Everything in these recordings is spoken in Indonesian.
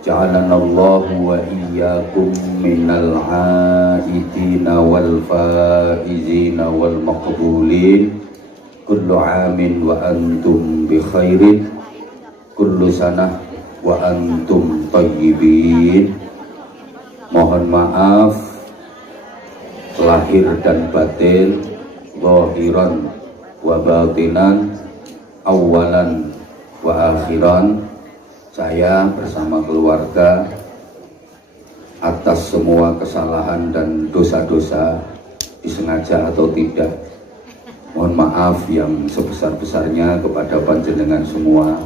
Ja'alanallahu wa iyyakum minal 'aidina wal faizina wal maqbulin. Kullu 'amin wa antum bi khairin. Kullu sanah wa antum thayyibin. Mohon maaf lahir dan batin, zahiran wa batinan, awalan wa akhiran. Saya bersama keluarga atas semua kesalahan dan dosa-dosa, disengaja atau tidak, mohon maaf yang sebesar-besarnya kepada panjenengan semua.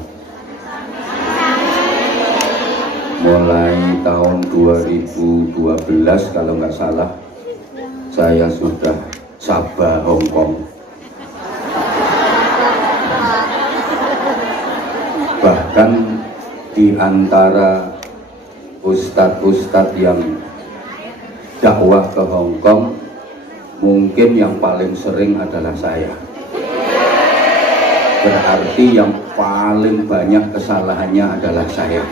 Mulai tahun 2012 kalau nggak salah, saya sudah Sabah Hongkong. Bahkan di antara ustadz-ustadz yang dakwah ke Hongkong, mungkin yang paling sering adalah saya. Berarti yang paling banyak kesalahannya adalah saya.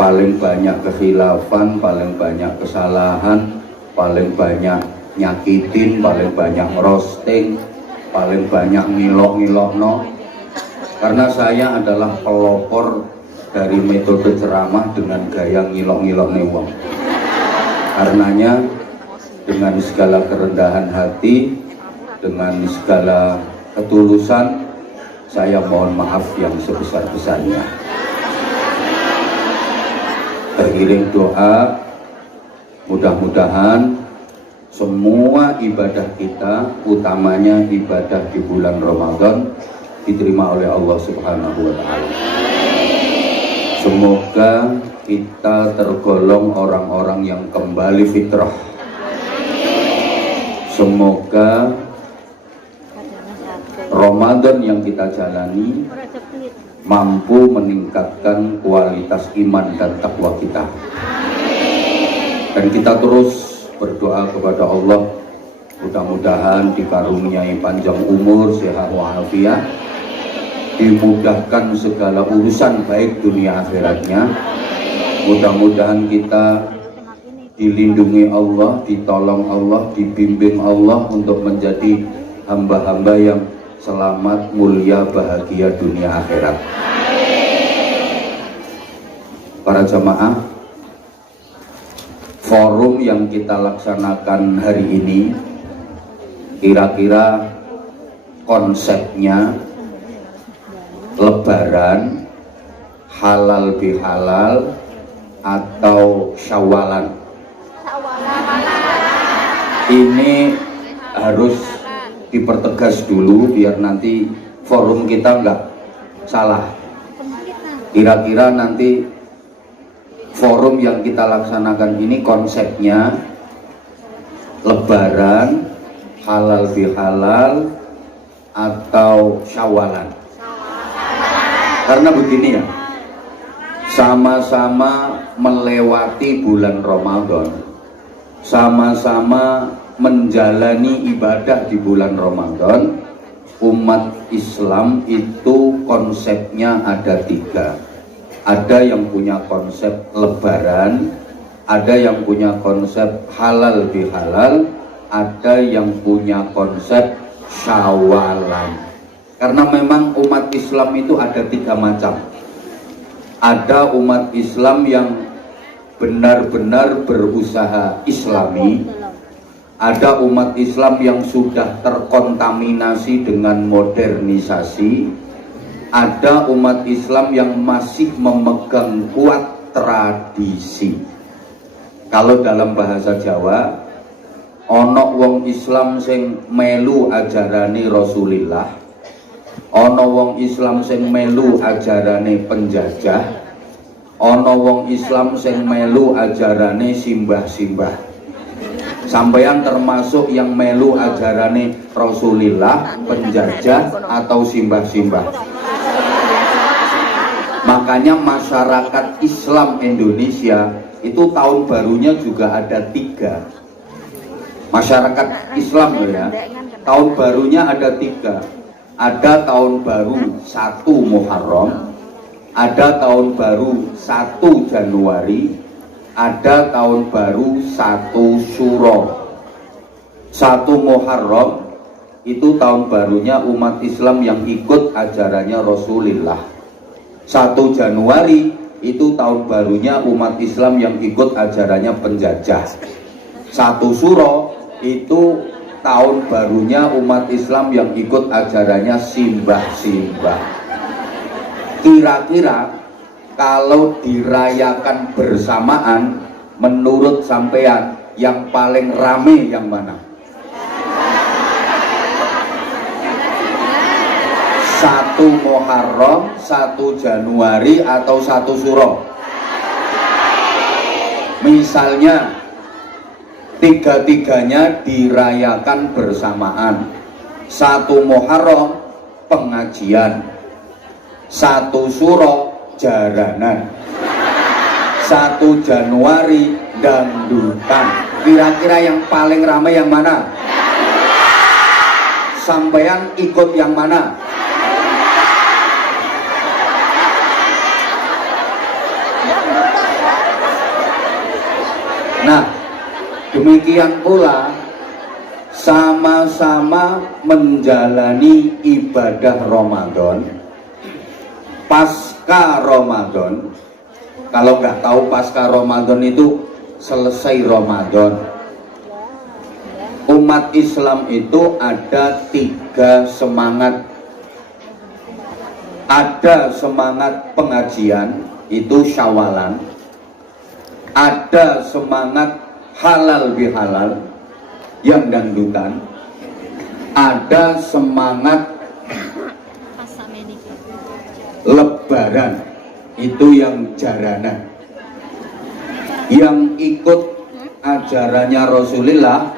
Paling banyak kekhilafan, paling banyak kesalahan, paling banyak nyakitin, paling banyak roasting, paling banyak ngilok-ngilok no. Karena saya adalah pelopor dari metode ceramah dengan gaya ngilok-ngilok wong. Karenanya dengan segala kerendahan hati, dengan segala ketulusan, saya mohon maaf yang sebesar-besarnya. Teriring doa, mudah-mudahan semua ibadah kita, utamanya ibadah di bulan Ramadan, diterima oleh Allah Subhanahu wa Ta'ala. Semoga kita tergolong orang-orang yang kembali fitrah. Semoga Ramadan yang kita jalani mampu meningkatkan kualitas iman dan takwa kita. Dan kita terus berdoa kepada Allah, mudah-mudahan dikaruniai panjang umur, sehat walafiat, dimudahkan segala urusan baik dunia akhiratnya. Mudah-mudahan kita dilindungi Allah, ditolong Allah, dibimbing Allah untuk menjadi hamba-hamba yang selamat, mulia, bahagia dunia akhirat. Para jamaah, forum yang kita laksanakan hari ini kira-kira konsepnya Lebaran, halal bihalal, atau syawalan. Ini harus dipertegas dulu biar nanti forum kita nggak salah. Kira-kira nanti forum yang kita laksanakan ini konsepnya Lebaran, halal bihalal, atau syawalan. Karena begini ya, sama-sama melewati bulan Ramadan, sama-sama menjalani ibadah di bulan Ramadan. Umat Islam itu konsepnya ada tiga. Ada yang punya konsep Lebaran, ada yang punya konsep halal bihalal, ada yang punya konsep syawalan. Karena memang umat Islam itu ada tiga macam. Ada umat Islam yang benar-benar berusaha Islami, ada umat Islam yang sudah terkontaminasi dengan modernisasi, ada umat Islam yang masih memegang kuat tradisi. Kalau dalam bahasa Jawa, ono wong Islam sing melu ajarane Rasulillah, ono wong Islam sing melu ajarane penjajah, ono wong Islam sing melu ajarane simbah-simbah. Sampeyan termasuk yang melu ajarane Rasulillah, penjajah, atau simbah-simbah? Makanya masyarakat Islam Indonesia itu tahun barunya juga ada tiga. Masyarakat Islam ya, tahun barunya ada tiga. ada tahun baru 1 Muharram, ada tahun baru 1 Januari, ada tahun baru 1 Syuro. 1 Muharram itu tahun barunya umat Islam yang ikut ajarannya Rasulullah. 1 Januari itu tahun barunya umat Islam yang ikut ajarannya penjajah. 1 Syuro itu tahun barunya umat Islam yang ikut ajarannya simbah-simbah. Kira-kira kalau dirayakan bersamaan, menurut sampean yang paling rame yang mana? 1 Muharram, 1 Januari atau 1 Syuro? Misalnya tiga-tiganya dirayakan bersamaan. 1 Muharram pengajian, 1 Syuro jaranan, 1 Januari dangdutan. Kira-kira yang paling ramai yang mana? Sampean ikut yang mana? Nah, demikian pula sama-sama menjalani ibadah Ramadan. Pasca Ramadan, kalau nggak tahu pasca Ramadan itu selesai Ramadan. Umat Islam itu ada 3 semangat. Ada semangat pengajian, itu Syawalan. Ada semangat halal bihalal, yang dangdutan. Ada semangat Lebaran, itu yang jaranan. Yang ikut ajarannya Rasulullah,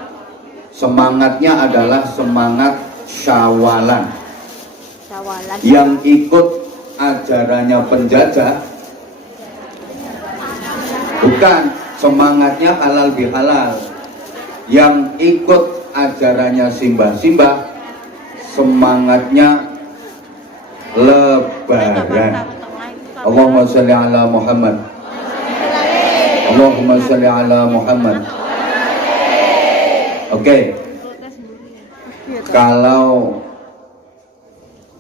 semangatnya adalah semangat Syawalan. Yang ikut ajarannya penjajah, bukan, semangatnya halal bihalal. Yang ikut ajarannya simbah-simbah, semangatnya Lebaran. Allahumma sholli ala Muhammad. Allahumma sholli ala Muhammad. Oke. Kalau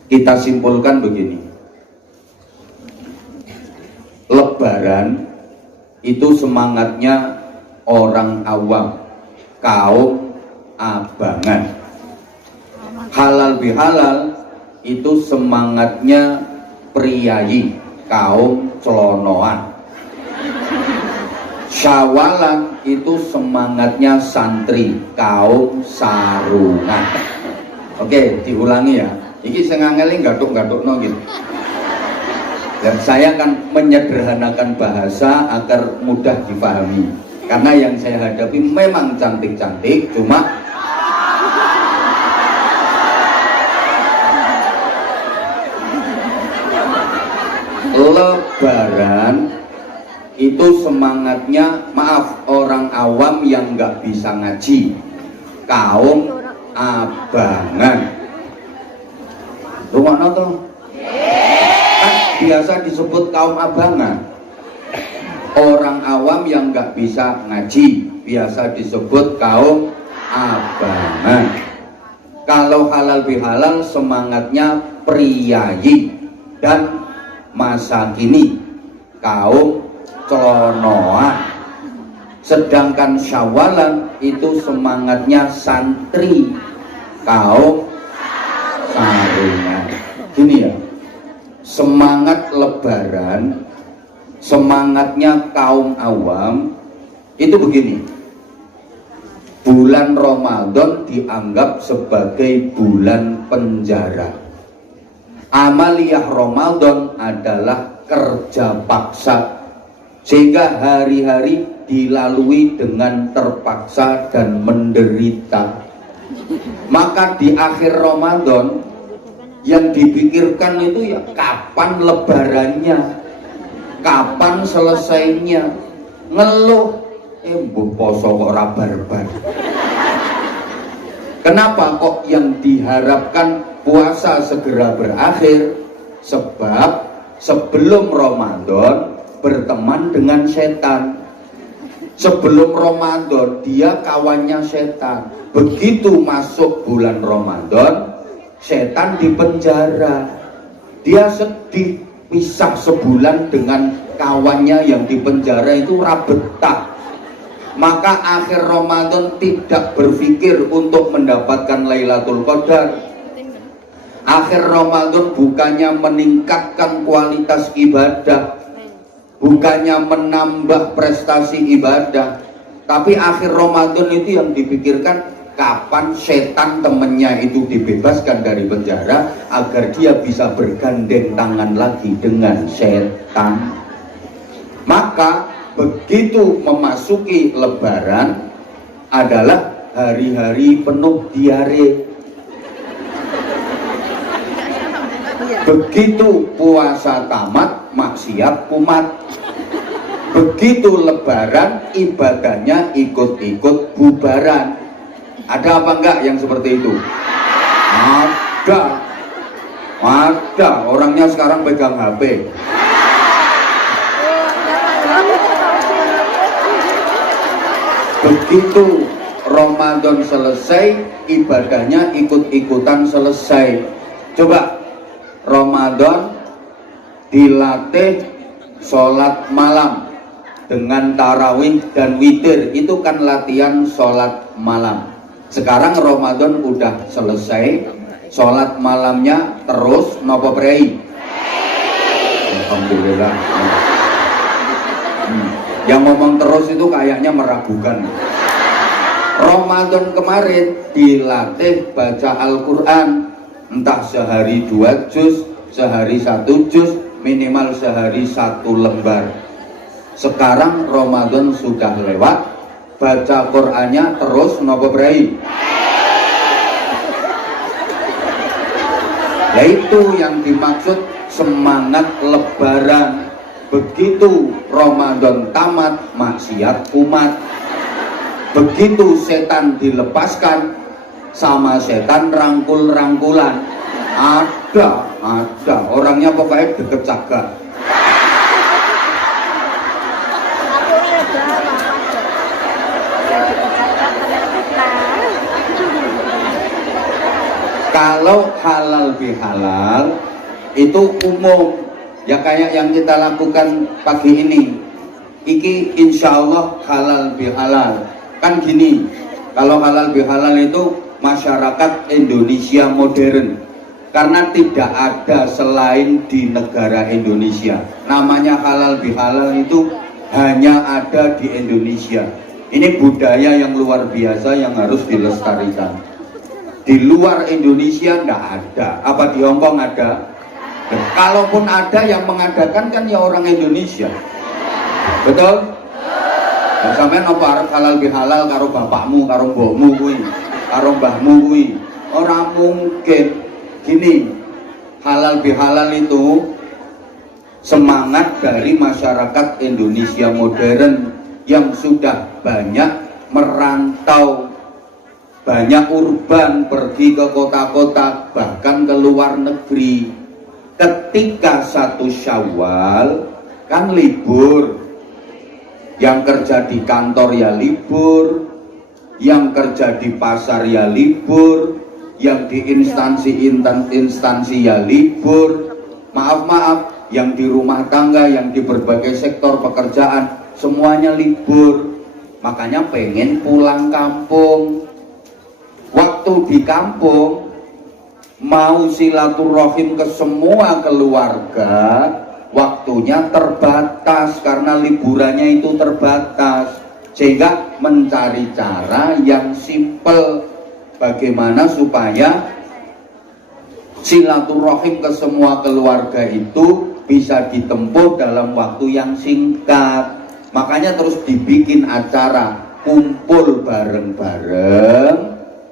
kita simpulkan begini. Lebaran itu semangatnya orang awam, kaum abangan. Halal bihalal itu semangatnya priayi, kaum celonoan. Syawalan itu semangatnya santri, kaum sarungan. Oke, diulangi ya. Iki sing angel gathuk-gathukno gitu. Dan saya akan menyederhanakan bahasa agar mudah dipahami. Karena yang saya hadapi memang cantik-cantik, cuma Lebaran itu semangatnya, maaf, orang awam yang nggak bisa ngaji, kaum abangan. Rumah tuh kan biasa disebut kaum abangan. Orang awam yang nggak bisa ngaji biasa disebut kaum abangan. Kalau halal bihalal semangatnya priayi dan masa kini, kaum celonoan. Sedangkan Syawalan itu semangatnya santri, kaum sarungan. Gini ya, semangat Lebaran, semangatnya kaum awam itu begini. Bulan Ramadan dianggap sebagai bulan penjara. Amaliyah Ramadan adalah kerja paksa, sehingga hari-hari dilalui dengan terpaksa dan menderita. Maka di akhir Ramadan yang dipikirkan itu ya kapan lebarannya, kapan selesainya. Ngeluh, mbok poso kok ora barbar. Kenapa kok yang diharapkan puasa segera berakhir, sebab sebelum Ramadan berteman dengan setan. Sebelum Ramadan dia kawannya setan. Begitu masuk bulan Ramadan, setan dipenjara. Dia sedih, pisah sebulan dengan kawannya yang dipenjara itu rabetah. Maka akhir Ramadan tidak berpikir untuk mendapatkan Lailatul Qadar. Akhir Ramadan bukannya meningkatkan kualitas ibadah, bukannya menambah prestasi ibadah, tapi akhir Ramadan itu yang dipikirkan kapan setan temennya itu dibebaskan dari penjara agar dia bisa bergandeng tangan lagi dengan setan. Maka begitu memasuki Lebaran adalah hari-hari penuh diare. Begitu puasa tamat, maksiat kumat. Begitu Lebaran, ibadahnya ikut-ikut bubaran. Ada apa enggak yang seperti itu? Ada. Orangnya sekarang pegang HP. Begitu Ramadan selesai, ibadahnya ikut-ikutan selesai. Coba Ramadan dilatih sholat malam dengan tarawih dan witir, itu kan latihan sholat malam. Sekarang Ramadan udah selesai, sholat malamnya terus nopo prei? Alhamdulillah. Yang ngomong terus itu kayaknya meragukan. Ramadan kemarin dilatih baca Al-Quran, entah sehari 2 juz, sehari 1 juz, minimal sehari 1 lembar. Sekarang Ramadan sudah lewat, baca Qur'annya terus nopo brai. Ya itu yang dimaksud semangat Lebaran. Begitu Ramadan tamat, maksiat kumat. Begitu setan dilepaskan, sama setan rangkul-rangkulan. Ada orangnya pokoknya deket cagak. Kalau halal bihalal itu umum, ya kayak yang kita lakukan pagi ini. Iki insya Allah halal bihalal. Kan gini, kalau halal bihalal itu masyarakat Indonesia modern, karena tidak ada selain di negara Indonesia. Namanya halal bihalal itu hanya ada di Indonesia. Ini budaya yang luar biasa yang harus dilestarikan. Di luar Indonesia nggak ada. Apa di Hongkong ada? Kalaupun ada, yang mengadakan kan ya orang Indonesia. Betul? Nah, sampean apa arep halal bihalal karo bapakmu, karo mbokmu kuwi, karo mbahmu kuwi. Ora mungkin. Gini, halal bihalal itu semangat dari masyarakat Indonesia modern yang sudah banyak merantau, banyak urban, pergi ke kota-kota, bahkan ke luar negeri. Ketika 1 Syawal kan libur, yang kerja di kantor ya libur, yang kerja di pasar ya libur, yang di instansi ya libur. Maaf, yang di rumah tangga, yang di berbagai sektor pekerjaan, semuanya libur. Makanya pengen pulang kampung. Waktu di kampung mau silaturahim ke semua keluarga, waktunya terbatas karena liburannya itu terbatas, sehingga mencari cara yang simple bagaimana supaya silaturahim ke semua keluarga itu bisa ditempuh dalam waktu yang singkat. Makanya terus dibikin acara kumpul bareng-bareng,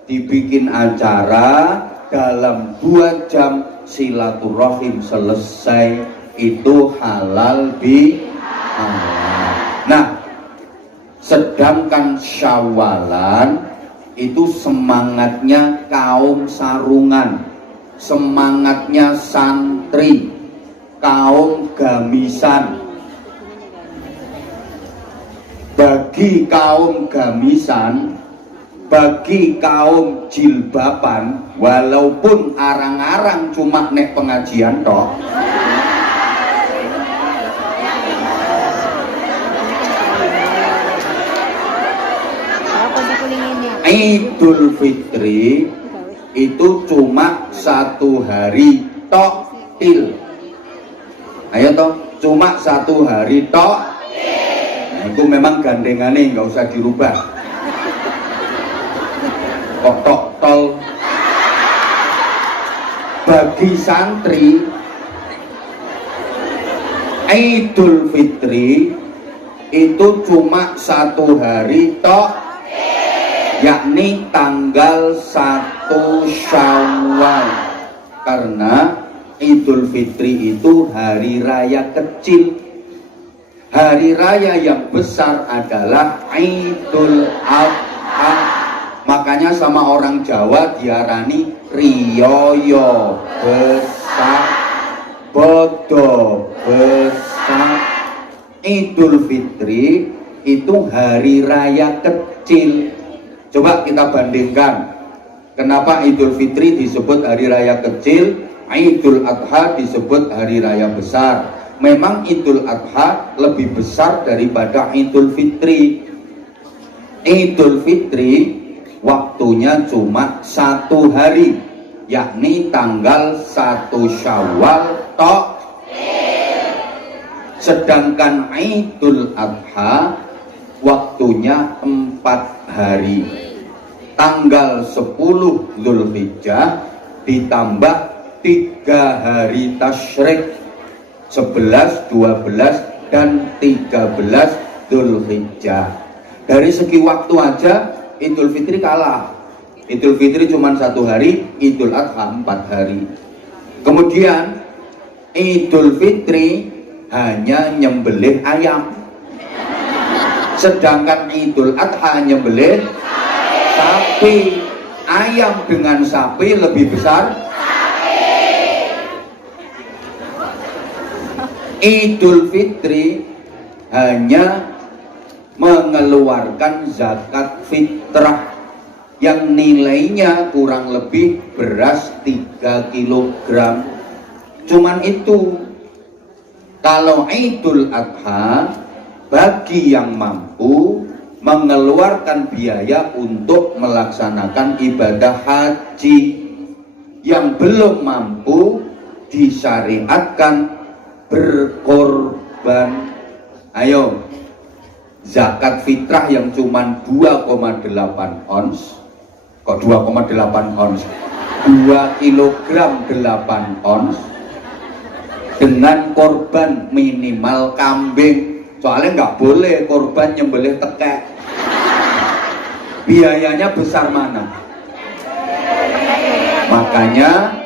dibikin acara dalam 2 jam silaturahim selesai, itu halal bihalal. Nah, sedangkan Syawalan itu semangatnya kaum sarungan. semangatnya santri, kaum gamisan. Bagi kaum gamisan, bagi kaum jilbaban, walaupun arang-arang cuma nek pengajian toh, Idul Fitri itu cuma 1 hari tok til. Ayo toh, cuma 1 hari tok. Nah, itu memang gandengannya nggak usah dirubah. Kok tok tol. Bagi santri, Idul Fitri itu cuma 1 hari tok, yakni tanggal 1 Syawal. Karena Idul Fitri itu hari raya kecil. Hari raya yang besar adalah Idul Adha. Makanya sama orang Jawa diarani riyoyo besar, bodo besar. Idul Fitri itu hari raya kecil. Coba kita bandingkan, kenapa Idul Fitri disebut hari raya kecil, Idul Adha disebut hari raya besar. Memang Idul Adha lebih besar daripada Idul Fitri. Idul Fitri waktunya cuma 1 hari, yakni tanggal 1 Syawal tok. Sedangkan Idul Adha waktunya 4 hari. Tanggal 10 Dzulhijjah ditambah 3 hari tasyrik, 11, 12, dan 13 Dzulhijjah. Dari segi waktu aja Idul Fitri kalah. Idul Fitri cuma 1 hari, Idul Adha 4 hari. Kemudian Idul Fitri hanya nyembelih ayam, sedangkan Idul Adha nyembelih sapi. Ayam dengan sapi lebih besar. Idul Fitri hanya mengeluarkan zakat fitrah yang nilainya kurang lebih beras 3 kg. Cuman itu. Kalau Idul Adha, bagi yang mampu mengeluarkan biaya untuk melaksanakan ibadah haji. Yang belum mampu disyariatkan berkorban. Ayo, zakat fitrah yang cuma 2,8 ons, kok 2,8 ons, 2 kilogram 8 ons, dengan korban minimal kambing. Soalnya nggak boleh korban nyembelih tekek. Biayanya besar mana? Makanya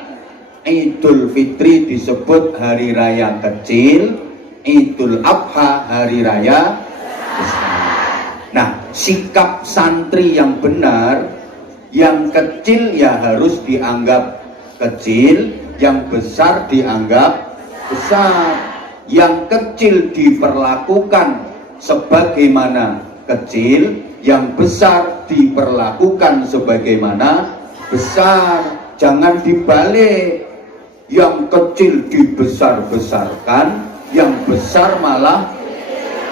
Idul Fitri disebut hari raya kecil, Idul Adha hari raya besar. Nah, sikap santri yang benar, yang kecil ya harus dianggap kecil, yang besar dianggap besar. Yang kecil diperlakukan sebagaimana kecil, yang besar diperlakukan sebagaimana besar. Jangan dibalik, yang kecil dibesar-besarkan, yang besar malah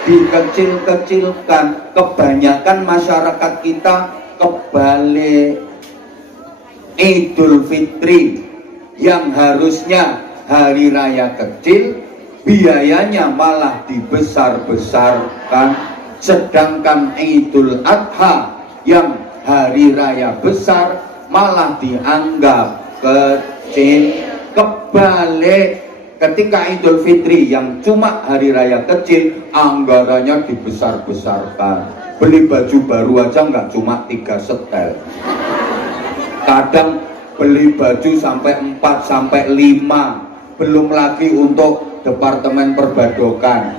dikecil-kecilkan. Kebanyakan masyarakat kita kebalik. Idul Fitri yang harusnya hari raya kecil, biayanya malah dibesar-besarkan. Sedangkan Idul Adha yang hari raya besar malah dianggap kecil. Kebalik, ketika Idul Fitri yang cuma hari raya kecil, anggarannya dibesar-besarkan. Beli baju baru aja nggak cuma 3 setel, kadang beli baju sampai 4 sampai 5. Belum lagi untuk departemen perbadokan,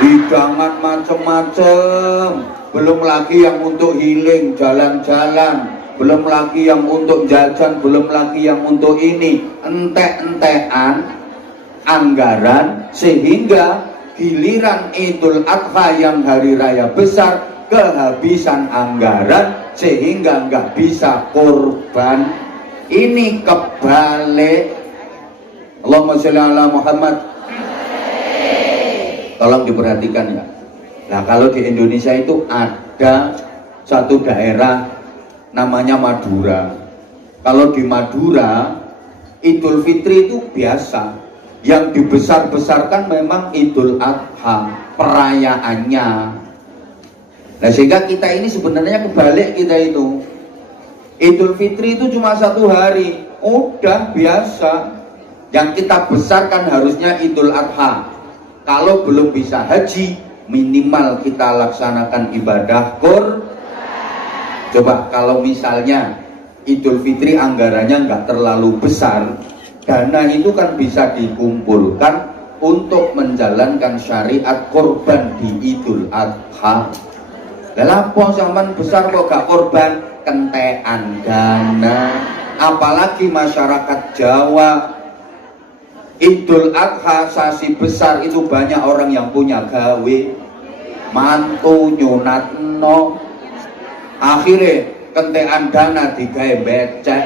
hidangan macem-macem. Belum lagi yang untuk healing, jalan-jalan, belum lagi yang untuk jajan, belum lagi yang untuk ini, entek-entekan anggaran, sehingga giliran Idul Adha yang hari raya besar kehabisan anggaran sehingga nggak bisa kurban. Ini kebalik. Allahumma sholli ala Muhammad. Tolong diperhatikan ya. Nah, kalau di Indonesia itu ada satu daerah namanya Madura. Kalau di Madura Idul Fitri itu biasa. Yang dibesar-besarkan memang Idul Adha, perayaannya. Nah, sehingga kita ini sebenarnya kebalik kita itu. Idul Fitri itu cuma 1 hari, udah biasa. Yang kita besarkan harusnya Idul Adha. Kalau belum bisa haji, minimal kita laksanakan ibadah Coba kalau misalnya Idul Fitri anggarannya nggak terlalu besar, dana itu kan bisa dikumpulkan untuk menjalankan syariat korban di Idul Adha. Lapo zaman besar kok gak korban, kentean dana. Apalagi masyarakat Jawa, Idul Adha sasi besar itu banyak orang yang punya gawe, mantu nyunatno, akhirnya kentean dana digawe becek,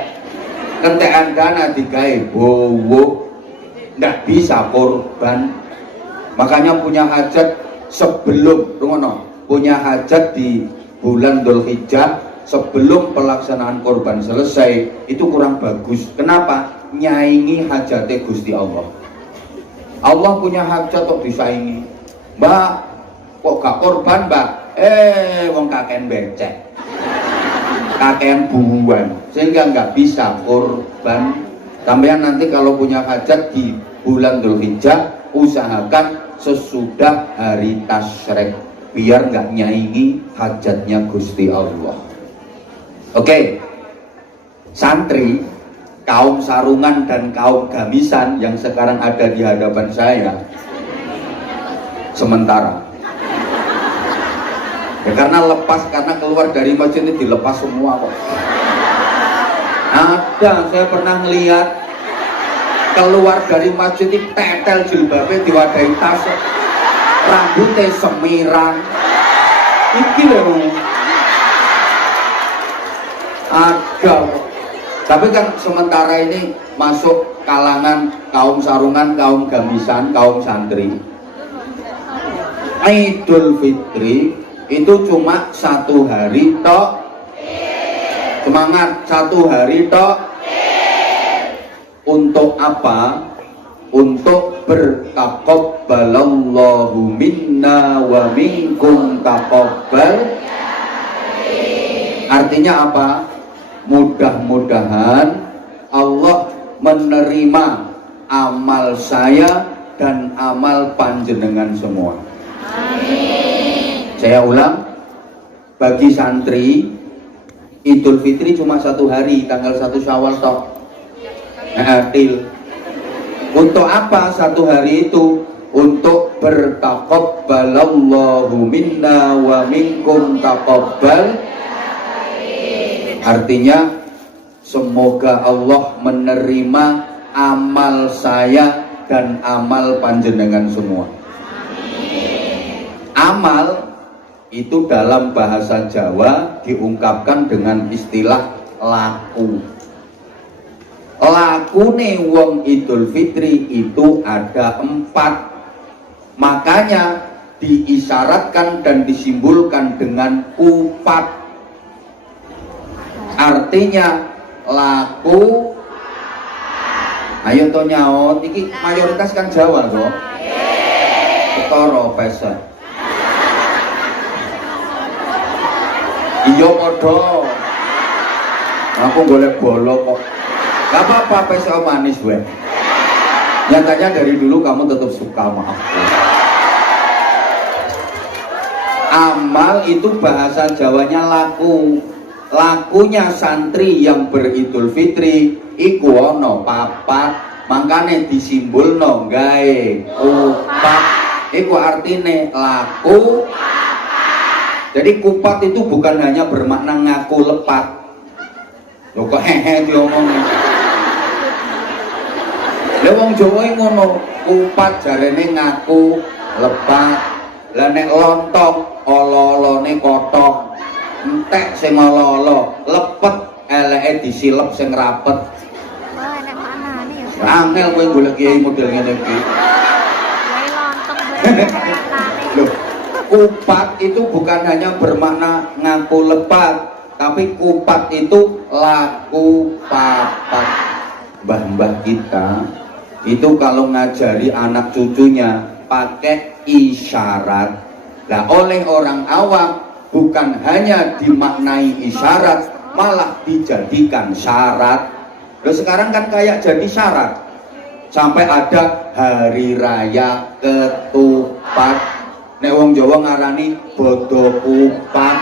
kentean dana digawe bowo, nggak bisa korban. Makanya punya hajat sebelum punya hajat di bulan Dzulhijjah sebelum pelaksanaan korban selesai itu kurang bagus. Kenapa? Nyaingi hajatnya Gusti Allah. Allah punya hajat kok disaingi. Mbak, kok gak korban mbak? Wong kakean becek, kakean buruan, sehingga nggak bisa korban. Sampean nanti kalau punya hajat di bulan Dzulhijjah, usahakan sesudah hari tasyrik, biar nggak nyaingi hajatnya Gusti Allah. Oke, santri, kaum sarungan dan kaum gamisan yang sekarang ada di hadapan saya, sementara ya karena keluar dari masjid ini dilepas semua kok. Ada, saya pernah ngelihat keluar dari masjid ini tetel jilbabnya diwadahi tas, rambutnya semiran. Iki loh. Ada. Tapi kan sementara ini masuk kalangan kaum sarungan, kaum gamisan, kaum santri. Idul Fitri itu cuma 1 hari tok. Semangat, 1 hari tok. Untuk apa? Untuk bertaqabbalallahu minna wa minkum taqabbal. Artinya apa? Mudah-mudahan Allah menerima amal saya dan amal panjenengan semua. Amin. Saya ulang, bagi santri Idul Fitri cuma 1 hari, tanggal 1 Syawal tok. Adil. Untuk apa 1 hari itu? Untuk bertaqabbalallahu minna wa minkum taqabbal. Artinya semoga Allah menerima amal saya dan amal panjenengan semua. Amal itu dalam bahasa Jawa diungkapkan dengan istilah laku. Lakune wong Idul Fitri itu ada 4. Makanya diisyaratkan dan disimbolkan dengan kupat. Artinya laku. Ayo to nyaut, iki mayoritas kan Jawa kok. Ketara peset. Iya padha. Aku golek bolo kok. Gak apa-apa peset manis gue. Nyatanya dari dulu kamu tetap suka sama aku. Amal itu bahasa Jawanya laku. Lakunya santri yang beridul fitri iku ana 4, makane disimbolno gawe kupat. Iku artine laku. Jadi kupat itu bukan hanya bermakna ngaku lepat, Lho kok hehe diomong. Lha wong Jawa iki ngono, kupat jarene ngaku lepat. Lah nek lontong olo-olone kotok. Entek sing olo-olo, lepet eleke disilep sing rapet. Wah, nek mana nih ya? Angel kowe golek kiai model ngene iki. Kiai lontong berarti. Loh, kupat itu bukan hanya bermakna ngaku lepat, tapi kupat itu laku papat. Mbah-mbah kita itu kalau ngajari anak cucunya pakai isyarat. Nah, oleh orang awam bukan hanya dimaknai isyarat, malah dijadikan syarat. Loh, sekarang kan kayak jadi syarat. Sampai ada hari raya ketupat. Nek wong Jawa ngarani bodo kupat,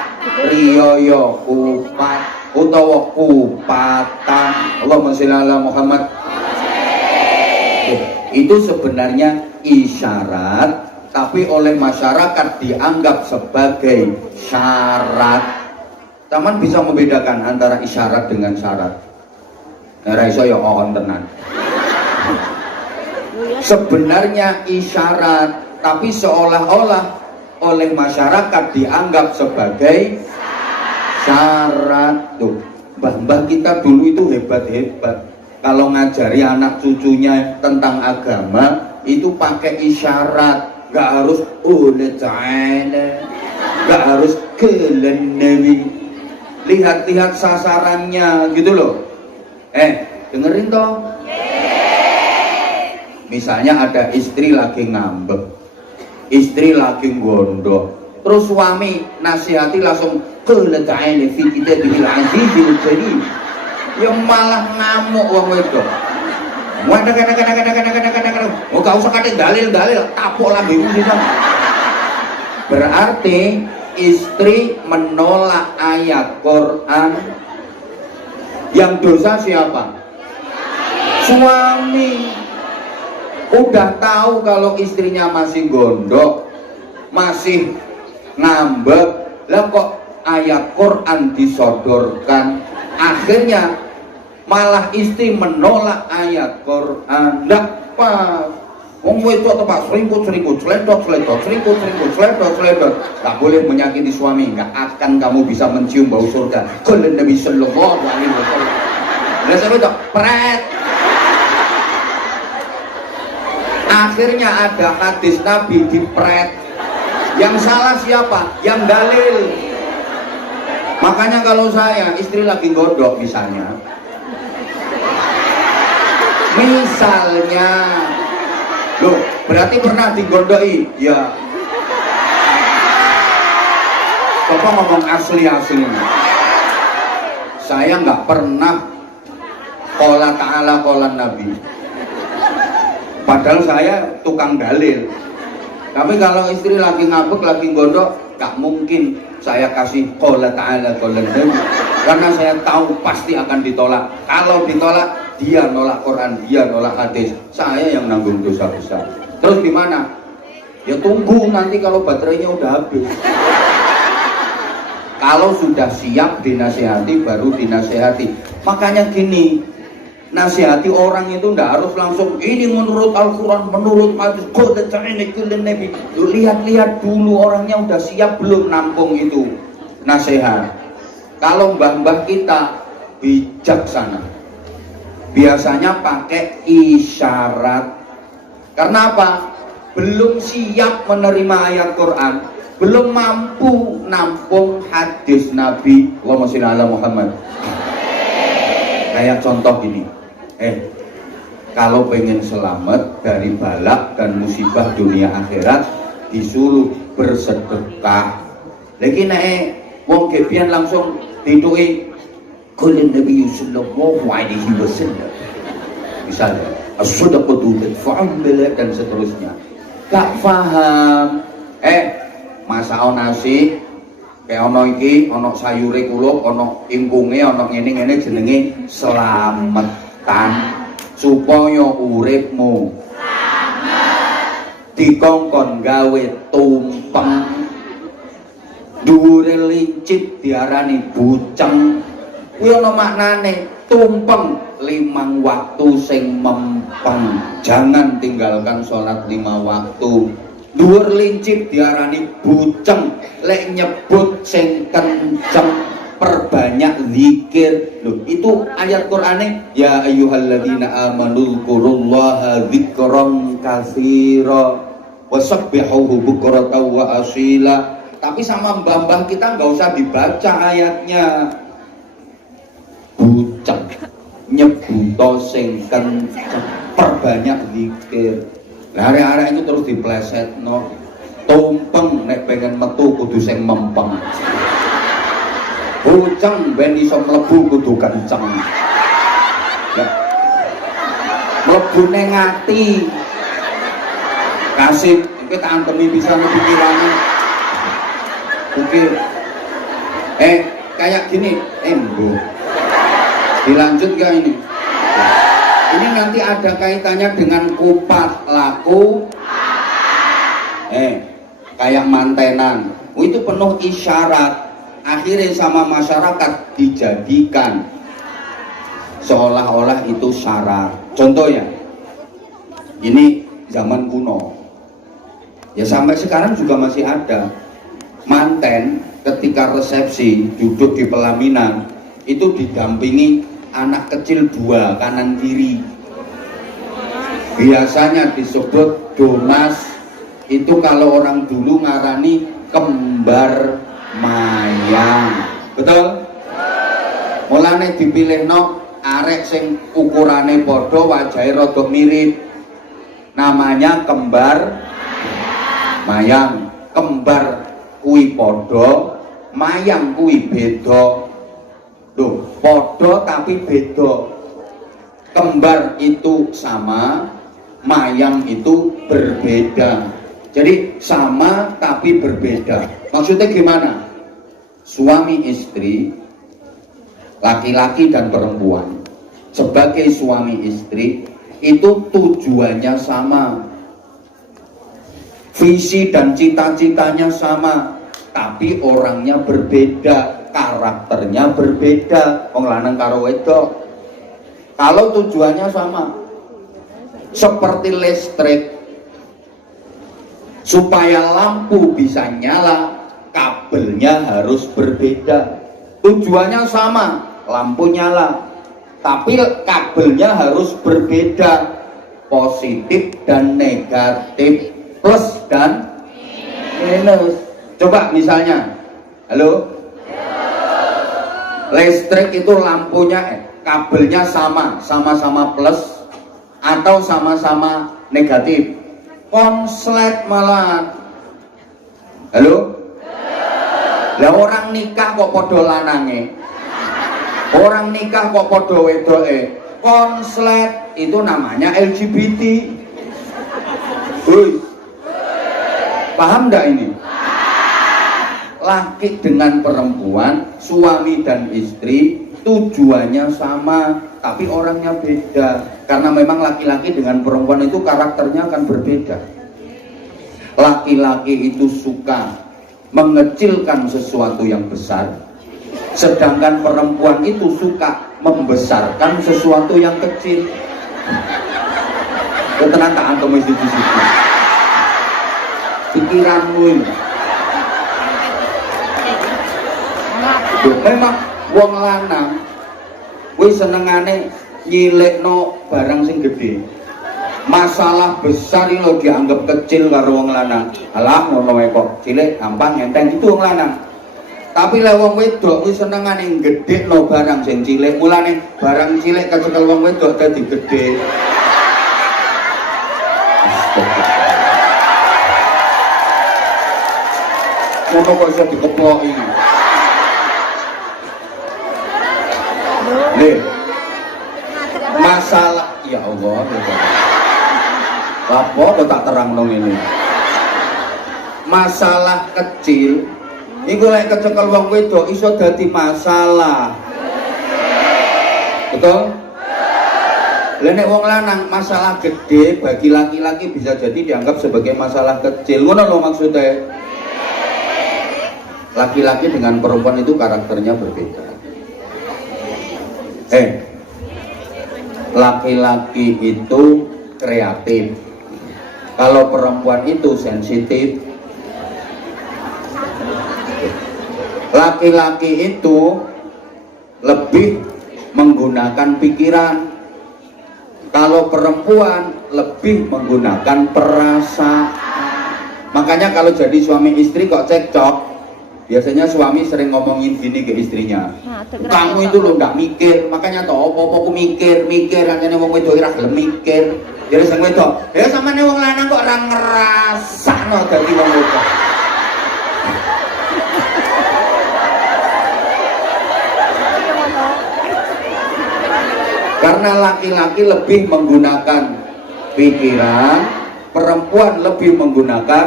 riyoyo kupat, utawa kupatan. Allahumma sholli ala Muhammad. Itu sebenarnya isyarat, tapi oleh masyarakat dianggap sebagai syarat. Taman bisa membedakan antara isyarat dengan syarat. Nah, iso ya on tenan. Sebenarnya isyarat, tapi seolah-olah oleh masyarakat dianggap sebagai syarat. Tuh, mbah-mbah kita dulu itu hebat-hebat. Kalau ngajari anak cucunya tentang agama itu pakai isyarat, nggak harus ta'ala, nggak harus kelennewi, lihat-lihat sasarannya gitu loh. Dengerin toh. Misalnya ada istri lagi ngambek, istri lagi gondok, terus suami nasihati langsung keleta'ala fi kitabil azizil karim. Ya malah ngamuk wong itu. Wadah kadang-kadang. Oh, gak usah kadang dalil, tapuk lagi bisa. Berarti istri menolak ayat Quran. Yang dosa siapa? Suami. Udah tahu kalau istrinya masih gondok, masih ngambek, lah kok ayat Quran disodorkan. Akhirnya malah istri menolak ayat Quran. Lah pas wong itu tepat selingkuh, seledot. Tak boleh menyakiti suami, nggak akan kamu bisa mencium bau surga. Kalau Nabi Sallallahu Alaihi Wasallam. Lah sampai itu pret. Akhirnya ada hadis Nabi dipret. Yang salah siapa? Yang dalil. Makanya kalau saya istri lagi godok misalnya, loh, berarti pernah digodoi? Ya. Coba ngomong asli-aslinya. Saya nggak pernah qala ta'ala qala Nabi. Padahal saya tukang dalil. Tapi kalau istri lagi ngabuk, lagi gondok, gak mungkin saya kasih qala ta'ala qala Nabi, karena saya tahu pasti akan ditolak. Kalau ditolak, dia nolak Quran, dia nolak hadis, saya yang nanggung dosa besar. Terus gimana? Ya tunggu nanti kalau baterainya udah habis. Kalau sudah siap dinasehati, baru dinasehati. Makanya gini, nasihati orang itu ndak harus langsung ini menurut Al-Quran, menurut hadis, Nabi. Lihat-lihat dulu orangnya udah siap belum nampung itu nasihat. Kalau mbah-mbah kita bijaksana, biasanya pakai isyarat. Karena apa? Belum siap menerima ayat Quran, belum mampu nampung hadis Nabi. Allahumma sholli ala Muhammad. Kayak contoh gini, kalau pengen selamat dari balak dan musibah dunia akhirat, disuruh bersedekah. Lagi naik wong kepian langsung dituai qala Nabi sallallahu alaihi wasallam. Misalnya as-sadaqatu tadfa'u dan seterusnya. Gak paham. Masak nasi kayak ono iki, ono sayure kulup, ono ingkunge, ono ngene-ngene jenenge selamatan supaya uripmu selamat. Dikongkon gawe tumpeng, dhuwure lincip diarani buceng, kuwi ana maknane tumpeng 5 waktu sing mempeng. Jangan tinggalkan sholat 5 waktu. Dhuwur lincip diarani buceng, lek nyebut sing kenceng, perbanyak zikir. Loh, itu ayat Qur'ane ya ayyuhalladzina amanu dzkurullaha dzikran katsira wasabbihuhu bukratan wa asila. Tapi sama mbah-mbah kita nggak usah dibaca ayatnya. Buceng nyebuto sing kenceng, perbanyak zikir. Lah arek-arek itu terus diplesetno. Tumpeng nek pengen metu kudu sing mempeng. Buceng ben iso mlebu kudu kenceng. Lah mlebune ngati. Kasih kita antemi bisa pikirannya. Oke. Kayak gini, Bu. Dilanjut gak ini? Ini nanti ada kaitannya dengan kupat laku. Kayak mantenan. Itu penuh isyarat. Akhirnya sama masyarakat dijadikan seolah-olah itu syarat. Contohnya, ini zaman kuno. Ya sampai sekarang juga masih ada. Manten ketika resepsi duduk di pelaminan itu didampingi anak kecil 2 kanan kiri. Biasanya disebut donas. Itu kalau orang dulu ngarani kembar mayang. Betul? Mulane dipilihno arek sing ukurane padha, wajahe rada mirip. Namanya kembar mayang. Kembar kuwi padha, mayang kuwi beda. Loh, padha tapi beda. Kembar itu sama, mayang itu berbeda. Jadi sama tapi berbeda. Maksudnya gimana? Suami istri, laki-laki dan perempuan, sebagai suami istri itu tujuannya sama, visi dan cita-citanya sama, tapi orangnya berbeda, karakternya berbeda. Wong lanang karo wedok. Kalau tujuannya sama, seperti listrik, supaya lampu bisa nyala, kabelnya harus berbeda. Tujuannya sama, lampu nyala, tapi kabelnya harus berbeda, positif dan negatif, plus dan minus. Coba misalnya, halo, listrik itu lampunya kabelnya sama-sama plus atau sama-sama negatif? Konslet malah. Halo? Lah orang nikah kok podo lanange, orang nikah kok podo wedoke. Konslet itu namanya LGBT. Paham enggak ini? Laki dengan perempuan, suami dan istri, tujuannya sama, tapi orangnya beda. Karena memang laki-laki dengan perempuan itu karakternya akan berbeda. Laki-laki itu suka mengecilkan sesuatu yang besar, sedangkan perempuan itu suka membesarkan sesuatu yang kecil. Ketenang tak antum di situ. Pikiranmu ini. Memang wong lanang kuwi senengane nyilekno barang sing gede. Masalah besar ini lo dianggap kecil karo wong lanang. Alah ngono wae kok, cilik gampang enteng itu wong lanang. Tapi lek wong wedok kuwi senengane gedhekno barang sing cilik. Mulane barang cilik kecekel wong wedok dadi gedhe. Ngono kok iso dikeploki. Nih, masalah ya Allah, apa tak terang dong ini? Masalah kecil, iku lek kecekel wong wedok iso dadi masalah. Betul? Lah nek wong lanang masalah gede bagi laki-laki bisa jadi dianggap sebagai masalah kecil. Ngono lho maksudnya. Laki-laki dengan perempuan itu karakternya berbeda. Laki-laki itu kreatif, kalau perempuan itu sensitif. Laki-laki itu lebih menggunakan pikiran, kalau perempuan lebih menggunakan perasaan. Makanya kalau jadi suami istri kok cekcok, biasanya suami sering ngomongin gini ke istrinya, kamu itu lo nggak mikir, makanya toh apa-apa aku mikir akhirnya wong wedok ora gelem mikir. Jadi sang wedok, ya samane wong lanang kok ora ngrasakno dadi wong wedok. Karena laki-laki lebih menggunakan pikiran, perempuan lebih menggunakan.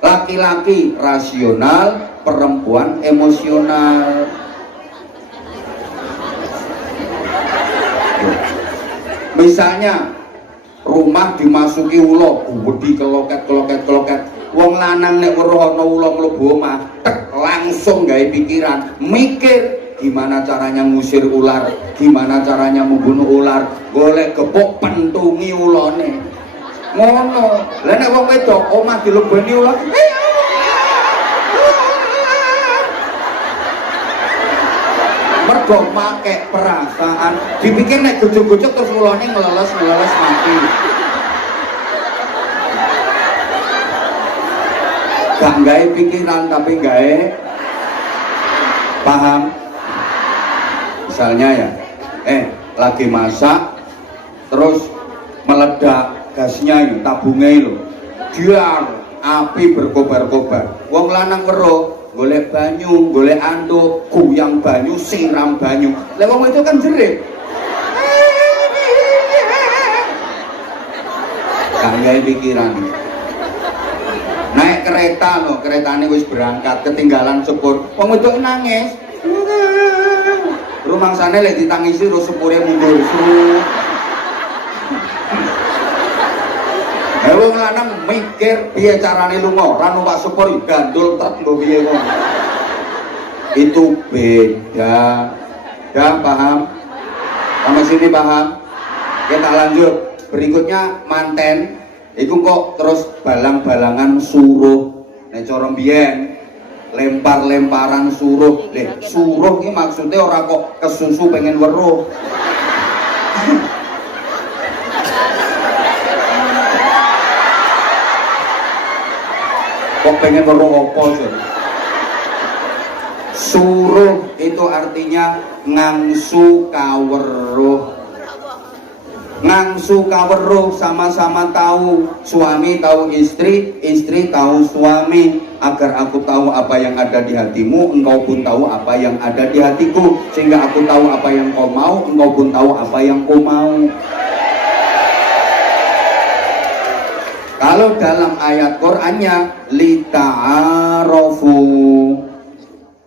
Laki-laki rasional, perempuan emosional. Misalnya rumah dimasuki ulo, gede keloket. Wong lanang nek weruh ana ulo mlebu omah, tek langsung gawe pikiran, mikir gimana caranya ngusir ular, gimana caranya membunuh ular, golek gepok pentungi ulone. Ngono. Lah nek wong wedok omah dilebeni ular, mergo make perasaan, dipikir nek gojok-gojok terus ulone ngeleles mati. Gak gawe pikiran tapi gawe paham. Misalnya ya, lagi masak terus meledak gasnya itu, tabungnya itu diar, api berkobar-kobar. Wong lanang weruh golek banyu, golek anduk, guyang banyu, siram banyu. Lah wong itu kan jerit. Gak gawe pikiran. Naik kereta loh, keretane wis berangkat, ketinggalan sepur. Wong itu nangis. Rumangsane lek ditangisi terus sepure mundur. Wong lanang mikir piye carane lunga, ra numpak sepur gandul truk mbok piye wong. Itu beda. Ya paham? Sampai sini paham? Kita lanjut. Berikutnya manten. Iku kok terus balang-balangan suruh. Nek cara mbiyen lempar-lemparan suruh. Suruh iki maksudnya ora kok kesusu pengen weruh. Kok pengen weruh apa sih? Suruh itu artinya ngangsu kaweruh. Ngangsu kaweruh, sama-sama tahu, suami tahu istri, istri tahu suami. Agar aku tahu apa yang ada di hatimu, engkau pun tahu apa yang ada di hatiku. Sehingga aku tahu apa yang kau mau, engkau pun tahu apa yang kau mau. Kalau dalam ayat Qur'annya lita'arofu,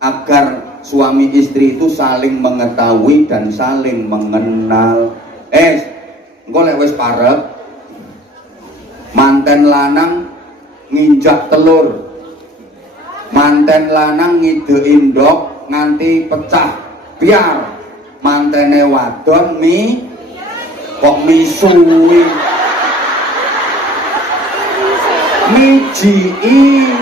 agar suami istri itu saling mengetahui dan saling mengenal. Engko lek wis parek, manten lanang nginjak telur, manten lanang ngideki ndok nganti pecah, biar mantene wadon kok misui, mijii.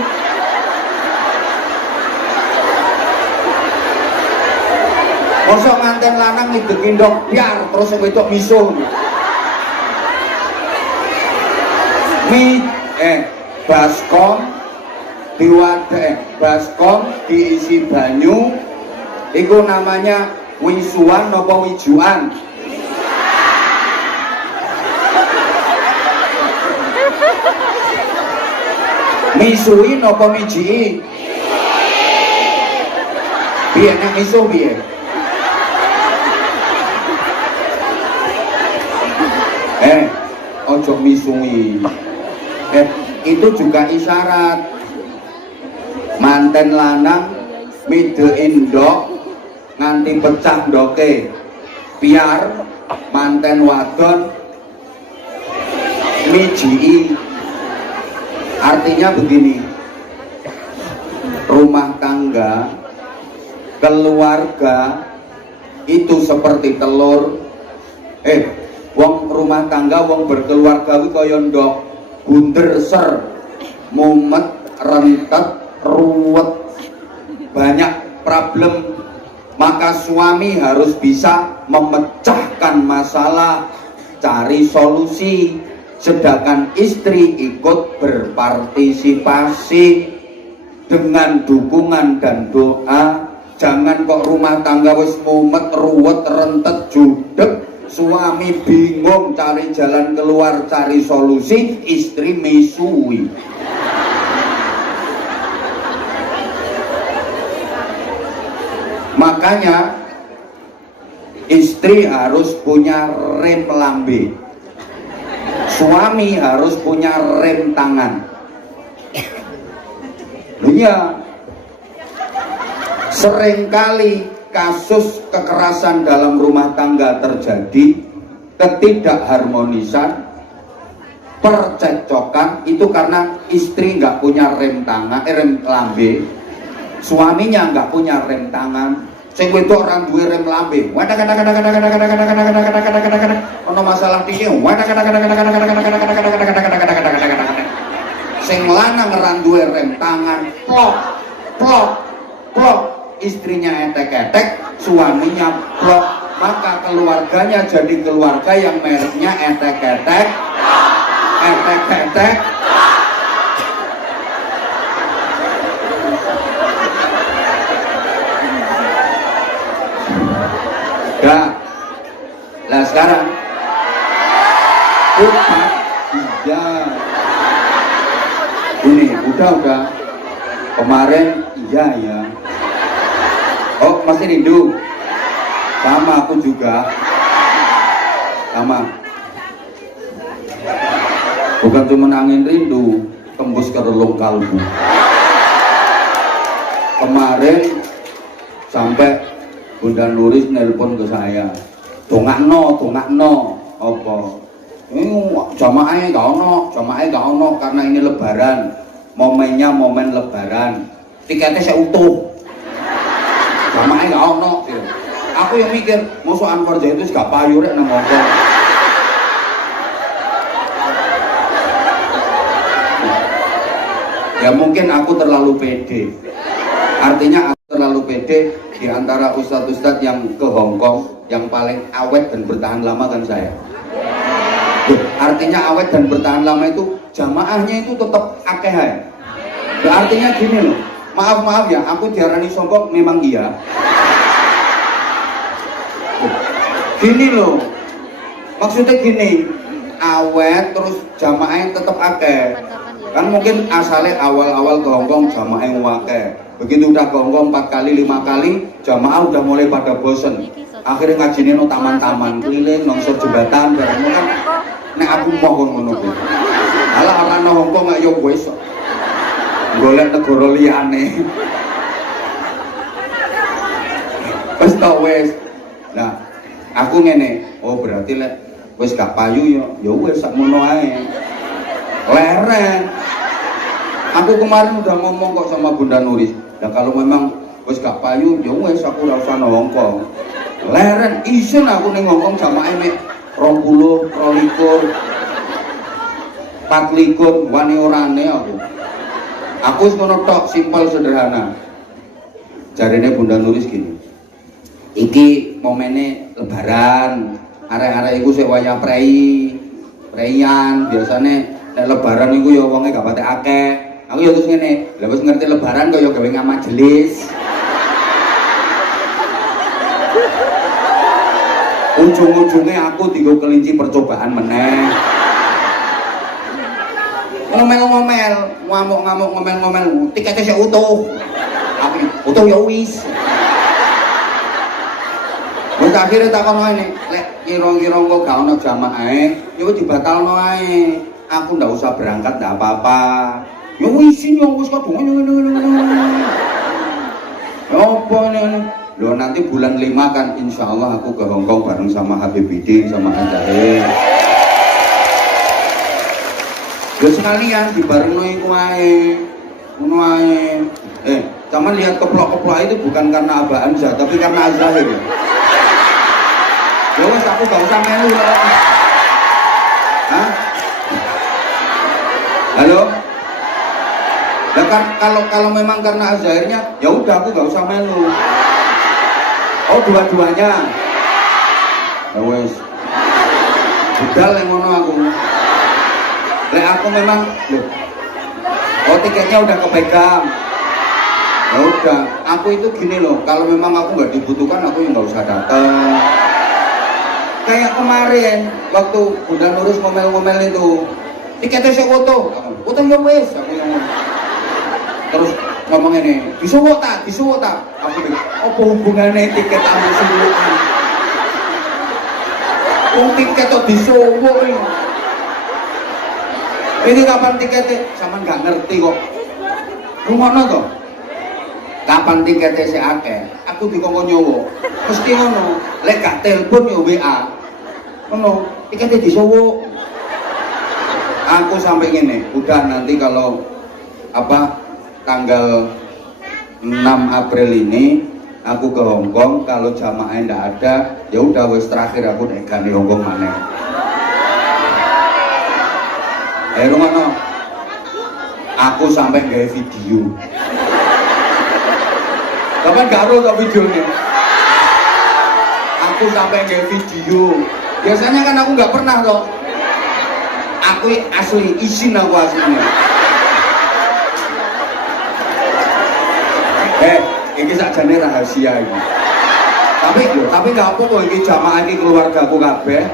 Mosok manten lanang ngideki ndok biar terus sing wedok misuh. Baskom diwadek, baskom diisi banyu, itu namanya wisuan apa wijuan? Misui apa mijii? Biar nek misuh biar. Ojo misui. Itu juga isyarat. Manten lanang midein ndok nganti pecah ndoke, biar manten wadon mijii. Artinya begini, rumah tangga, keluarga itu seperti telur. Wong rumah tangga, wong berkeluarga kuwi kaya ndok, bunder ser, mumet, rentet, ruwet, banyak problem. Maka suami harus bisa memecahkan masalah, cari solusi, sedangkan istri ikut berpartisipasi dengan dukungan dan doa. Jangan kok rumah tangga wis mumet, ruwet, rentet, judeg, suami bingung cari jalan keluar, cari solusi, istri misui. Makanya istri harus punya rem lambe, suami harus punya rem tangan. Iya, seringkali kasus kekerasan dalam rumah tangga terjadi, ketidakharmonisan, percekcokan itu karena istri nggak punya rem tangan, rem lambe, suaminya nggak punya rem tangan. Sing wedok orang duwe rem lambe, ono masalah dhisik, sing lanang ora duwe rem tangan, plok plok plok, istrinya etek-etek, suaminya plok, maka keluarganya jadi keluarga yang mereknya etek-etek, etek-etek. Ya, lah sekarang udah, iya, ini udah kemarin iya ya. Oh masih rindu? Sama aku juga, sama. Bukan cuma angin rindu, tembus ke relung kalbu. Kemarin sampai Bunda Nuris nelpon ke saya, dongakno, apa? Ini jamaahnya gak ono, karena ini lebaran, momennya momen lebaran, tiketnya saya utuh, jamaahnya gak ono. Aku yang mikir, musuh Anwar Zaitun gak payu rek nang Hongkong. Ya mungkin aku terlalu pede, artinya aku terlalu pede. Di antara ustadz-ustadz yang ke Hongkong, yang paling awet dan bertahan lama kan saya. Artinya awet dan bertahan lama itu jamaahnya itu tetap akeh. Artinya gini loh, maaf ya, aku diarani sombong memang iya. Gini loh, maksudnya gini, awet terus jamaahnya tetap akeh. Kan mungkin asalnya awal-awal ke Hongkong jamaahnya akeh. Begitu udah gonggong 4 kali 5 kali, jamaah udah mulai pada bosen. Akhirnya ngajinin no taman-taman keliling, nongsor jembatan, barangnya kan. Nek aku mau ngono kuwi. Alah orang Hongkong gak yo wis. Golek negara liyane. Wis tok wis. Nah, aku ngene, oh berarti lek wis gak payu yo wis sakmono ae. Leren. Aku kemarin udah ngomong kok sama Bunda Nuris. Dan kalau memang wis gak payu, ya wis aku ora usah nang Hongkong. Leren isin aku ning Hongkong jamaah mek 20, 23, 24 wani orane aku. Aku wis ngono tok, simpel sederhana. Jarine Bunda Nuris gini. Iki momennya lebaran. Arek-arek iku sik wayah preian, biasane nek lebaran iku ya wonge gak patek akeh. Aku ya terus ngene, lha wis ngerti lebaran kok ya gawe ngamajelis. Ujung-ujungnya aku digo kelinci percobaan meneh. Ngomel-ngomel, ngamuk-ngamuk, ngomel-ngomel, tiketnya saya utuh. Aku utuh ya wis. Wis akhire tak kono ini, lek kira-kira kok gak ono jamaah, ya wis dibatalno ae. Aku ndak usah berangkat, ndak apa-apa. Ya wisin ya wis kadung ngene. Apa ini? Loh nanti bulan 5 kan insya Allah aku ke Hongkong bareng sama Habibidin sama Anjahe. Ya sekalian dibarengno iku ae. Ngono ae. Cuman lihat keplok-keplok itu bukan karena Abah Hamzah tapi karena Azahir. aku gak usah melu loh. Hah? Halo? Ya kan kalau memang karena akhirnya ya udah aku gak usah melu. Oh dua-duanya. Ya wes. Budal yang ngono aku. Lek aku memang loh. Oh tiketnya udah kepegang. Ya udah, aku itu gini loh, kalau memang aku nggak dibutuhkan aku yang nggak usah datang. Kayak kemarin waktu udah Nurus ngomel-ngomel itu, tiketnya saya foto ya wes, aku yang ngomong. Terus ngomong ini, disuwok tak? Aku bilang, apa hubungannya tiket sama suwukan? Tiket tuh disuwok ini. Ini kapan tiketnya? Sama nggak ngerti kok. Rumono toh? Kapan tiketnya si akeh? Aku dikongkon nyowo. Mesti ngono. Lek gak telepon yo WA. Ngono, tiketnya disuwuk. Aku sampai gini, udah nanti kalau apa tanggal 6 April ini aku ke Hongkong, kalau jamaahnya ndak ada, ya udah wis terakhir aku nek gane Hongkong maneh. Rumono. Aku sampai gawe video. Kapan gak ada videonya? Aku sampai nge video. Biasanya kan aku nggak pernah loh. Aku asli izin aku aslinya. Ini sakjane rahasia ini. Tapi nggak apa-apa ini jamaah ini keluarga aku kabeh.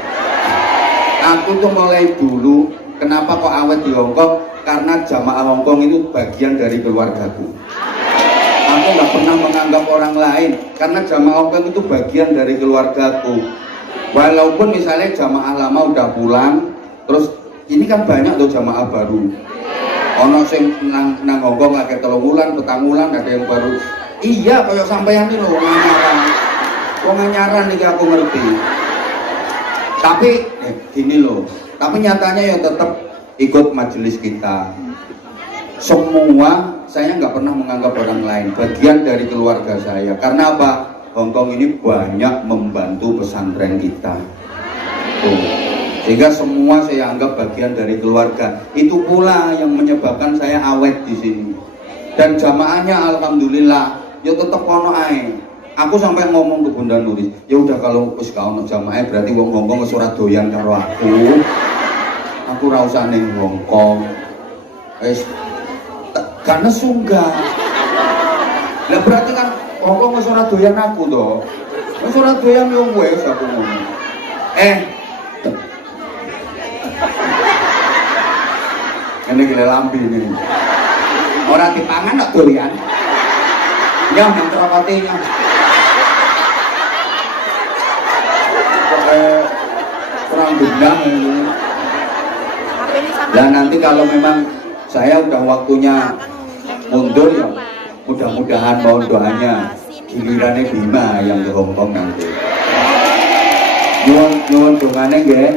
Aku tuh mulai dulu kenapa kok awet di Hongkong? Karena jamaah Hongkong itu bagian dari keluargaku. Aku nggak pernah menganggap orang lain karena jamaah Hongkong itu bagian dari keluargaku. Walaupun misalnya jamaah lama udah pulang, terus ini kan banyak tuh jamaah baru. Ono sing nang Hongkong lagi 3 bulan, 4 bulan ada yang baru. Iya, kayak sampeyan ini loh wong nyaran nih aku ngerti. Tapi gini loh. Tapi nyatanya ya tetap ikut majelis kita. Semua saya nggak pernah menganggap orang lain bagian dari keluarga saya. Karena apa? Hongkong ini banyak membantu pesantren kita. Tuh. Sehingga semua saya anggap bagian dari keluarga. Itu pula yang menyebabkan saya awet di sini. Dan jamaahnya alhamdulillah, ya tetap ono ae. Aku sampai ngomong ke Bunda Nuris, ya udah kalau wis gak ono jamaah berarti wong Hongkong wis ora doyan karo aku. Aku ra usah ning Hongkong. Wis karena sunggah. Lah berarti kan Hongkong wis ora doyan aku to. Wis ora doyan yo wis aku ngomong. Ini gila lambi ini. Orang dipangan kok doyan. Ya nang krokotinya. Kurang gendang ini. Dan nanti kalau memang saya udah waktunya mundur ya, mudah-mudahan mohon doanya gilirannya Bima yang ke Hongkong nanti. Nyuwun dongane nggih.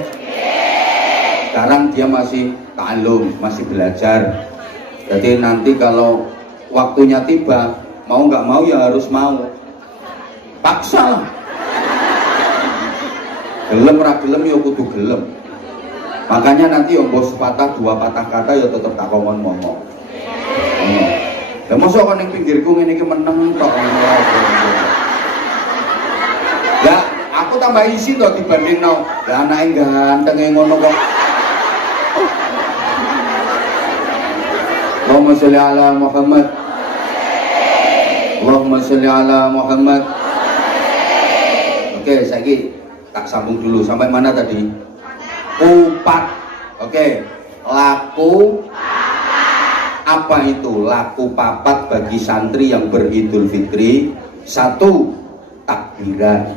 Sekarang dia masih ta'allum, masih belajar. Jadi nanti kalau waktunya tiba, mau nggak mau ya harus mau. Paksa lah. Gelem ra gelem ya kudu gelem. Makanya nanti yang bos sepatah 2 patah kata ya tetep tak ngomong. Ya mosok kon ning pinggirku ngene iki meneng tok ngono. Ya aku tambah isi to dibandingno. Lah anake ganteng ngono kok. Allahumma sholli ala Muhammad. Allahumma sholli ala Muhammad. Oke, saiki tak sambung dulu sampai mana tadi? Kupat. Oke, laku apa itu? Laku papat bagi santri yang beridul fitri. 1, takbiran.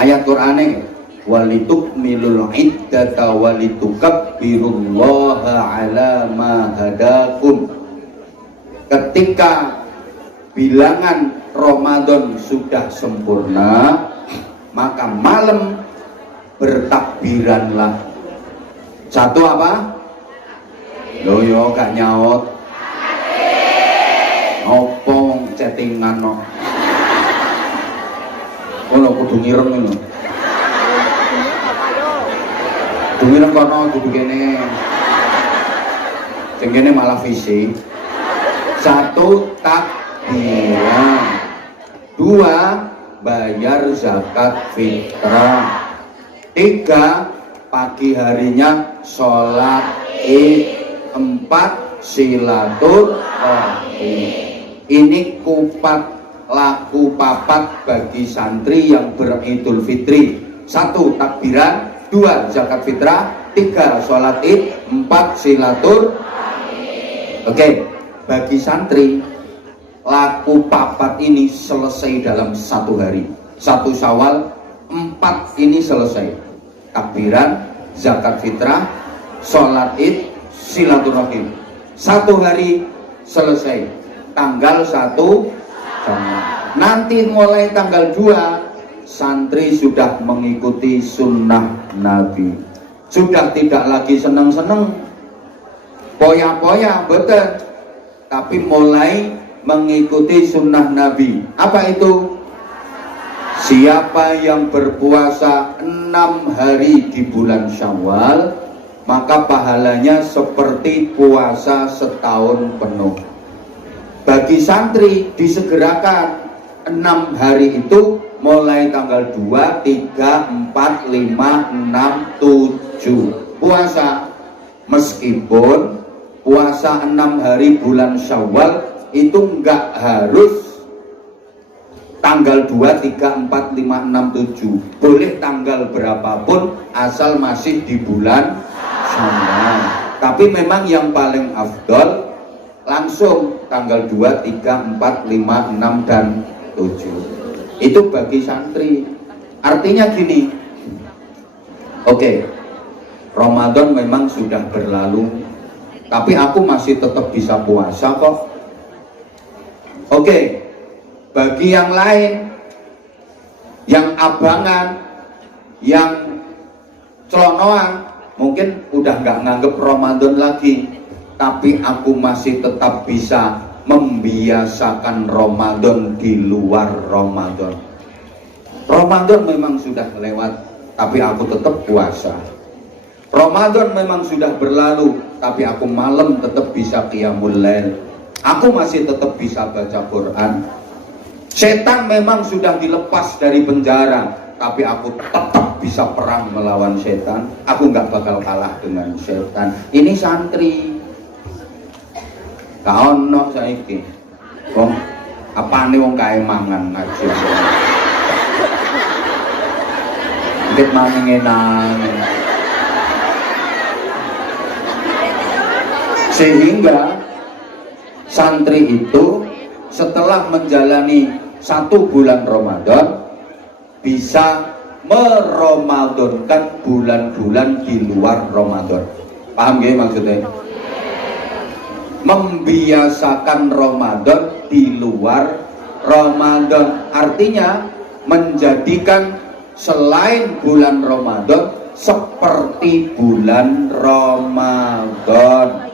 Ayat Qur'ane walitukmilul iddata walitukabbirullaha ala ma hadakum. Ketika bilangan Ramadan sudah sempurna, maka malam bertakbiranlah. 1 apa? Loh yo gak nyaut. Opo chattingan no. Ono kudu ngireng ngono. Duwi nang kono dudu kene. Sing kene malah fisik. 1 takbiran. 2 bayar zakat fitrah. 3 pagi harinya sholat Id. 4 silaturahmi. Ini kupat laku papat bagi santri yang beridul fitri. 1 takbiran, 2 zakat fitrah, 3 sholat Id, 4 silaturahmi. Oke, bagi santri laku papat ini selesai dalam 1 hari. 1 Syawal 4 ini selesai. Takbiran, zakat fitrah, sholat Id, silaturahim. 1 hari selesai. Tanggal 1 nanti mulai tanggal 2 santri sudah mengikuti sunnah Nabi. Sudah tidak lagi seneng-seneng poya-poya, betul. Tapi mulai mengikuti sunnah Nabi. Apa itu? Siapa yang berpuasa 6 hari di bulan Syawal, maka pahalanya seperti puasa setahun penuh. Bagi santri disegerakan 6 hari itu mulai tanggal 2, 3, 4, 5, 6, 7 puasa. Meskipun puasa 6 hari bulan Syawal itu enggak harus tanggal 2, 3, 4, 5, 6, 7. Boleh tanggal berapapun asal masih di bulan Syawal. Tapi memang yang paling afdol langsung tanggal 2, 3, 4, 5, 6, dan 7. Itu bagi santri. Artinya gini, oke, Ramadan memang sudah berlalu, tapi aku masih tetap bisa puasa kok. Oke, bagi yang lain, yang abangan, yang celonoan, mungkin udah nggak nganggep Ramadan lagi, tapi aku masih tetap bisa membiasakan Ramadan di luar Ramadan. Ramadan memang sudah lewat, tapi aku tetap puasa. Ramadan memang sudah berlalu, tapi aku malam tetap bisa qiyamul lail. Aku masih tetap bisa baca Quran. Setan memang sudah dilepas dari penjara, tapi aku tetap bisa perang melawan setan. Aku nggak bakal kalah dengan setan. Ini santri. Kau nok saiki, wong apane wong kae mangan ngaji. Dikit mangenang. Sehingga santri itu setelah menjalani 1 bulan Ramadan bisa meramadankan bulan-bulan di luar Ramadan. Paham gak maksudnya? Membiasakan Ramadan di luar Ramadan, artinya menjadikan selain bulan Ramadan seperti bulan Ramadan.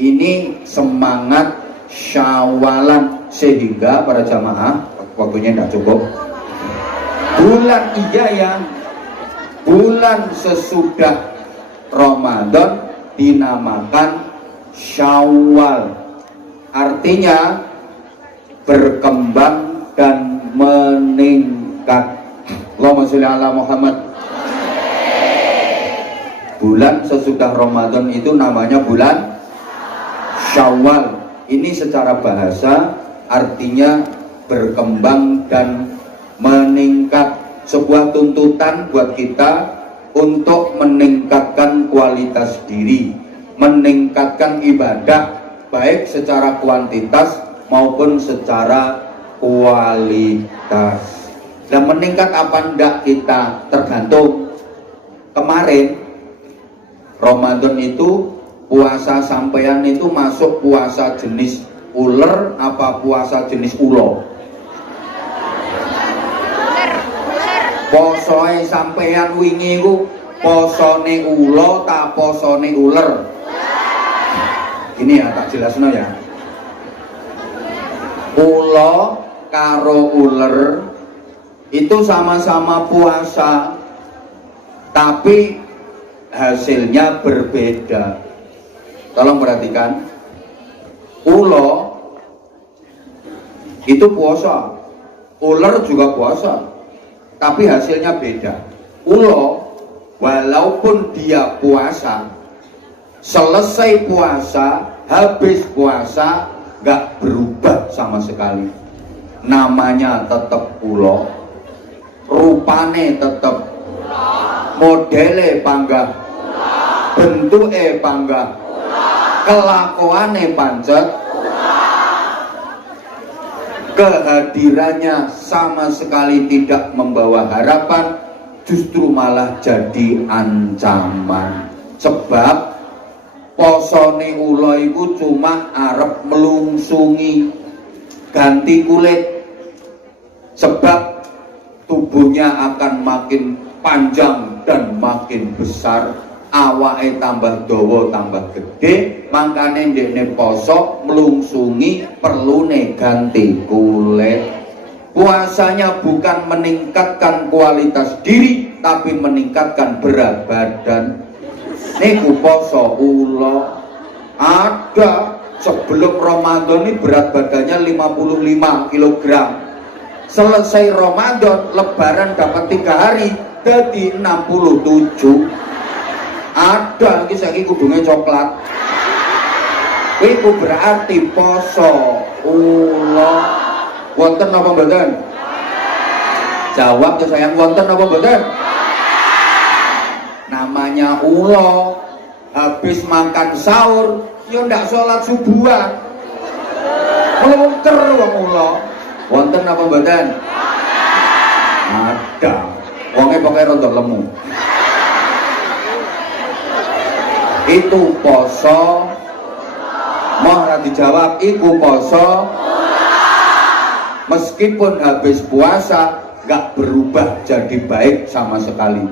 Ini semangat Syawalan, sehingga para jamaah waktunya tidak cukup. Bulan ya, bulan sesudah Ramadan dinamakan Syawal, artinya berkembang dan meningkat. Allahumma sholli ala Muhammad. Bulan sesudah Ramadan itu namanya bulan Syawal. Ini secara bahasa artinya berkembang dan meningkat. Sebuah tuntutan buat kita untuk meningkatkan kualitas diri, meningkatkan ibadah baik secara kuantitas maupun secara kualitas. Dan meningkat apa enggak kita tergantung. Kemarin Ramadan itu puasa sampean itu masuk puasa jenis ular apa puasa jenis ulo? Posoe sampean wingi ku posone ulo ta posone ular? Ini ya tak jelasno ya. Ulo karo ular itu sama-sama puasa, tapi hasilnya berbeda. Tolong perhatikan, ulo itu puasa, ular juga puasa, tapi hasilnya beda. Ulo walaupun dia puasa, selesai puasa, habis puasa, gak berubah sama sekali. Namanya tetap ulo, rupane tetap, modele panggah, bentuke panggah, kelakuane pancet, kehadirannya sama sekali tidak membawa harapan, justru malah jadi ancaman. Sebab posone ulo iku cuma arep melungsungi, ganti kulit, sebab tubuhnya akan makin panjang dan makin besar, awake tambah dawa tambah gede, makane ndekne poso melungsungi perlune ganti kulit. Puasanya bukan meningkatkan kualitas diri, tapi meningkatkan berat badan. Niku poso ulo. Ada sebelum Ramadan ini berat badannya 55 kg. Selesai Ramadan, lebaran dapat 3 hari, jadi 67. Ada lagi saiki kudunge coklat. Iku berarti poso ulo. Wonten apa mboten? Jawab ya sayang, wonten apa mboten? Namanya ulo, habis makan sahur ya ndak sholat subuhan, melungker wong ulo. Wonten apa mboten? Ada. Wonge pokoke rontok lemu. Itu poso. Mau ora dijawab, iku poso. Meskipun habis puasa gak berubah jadi baik sama sekali.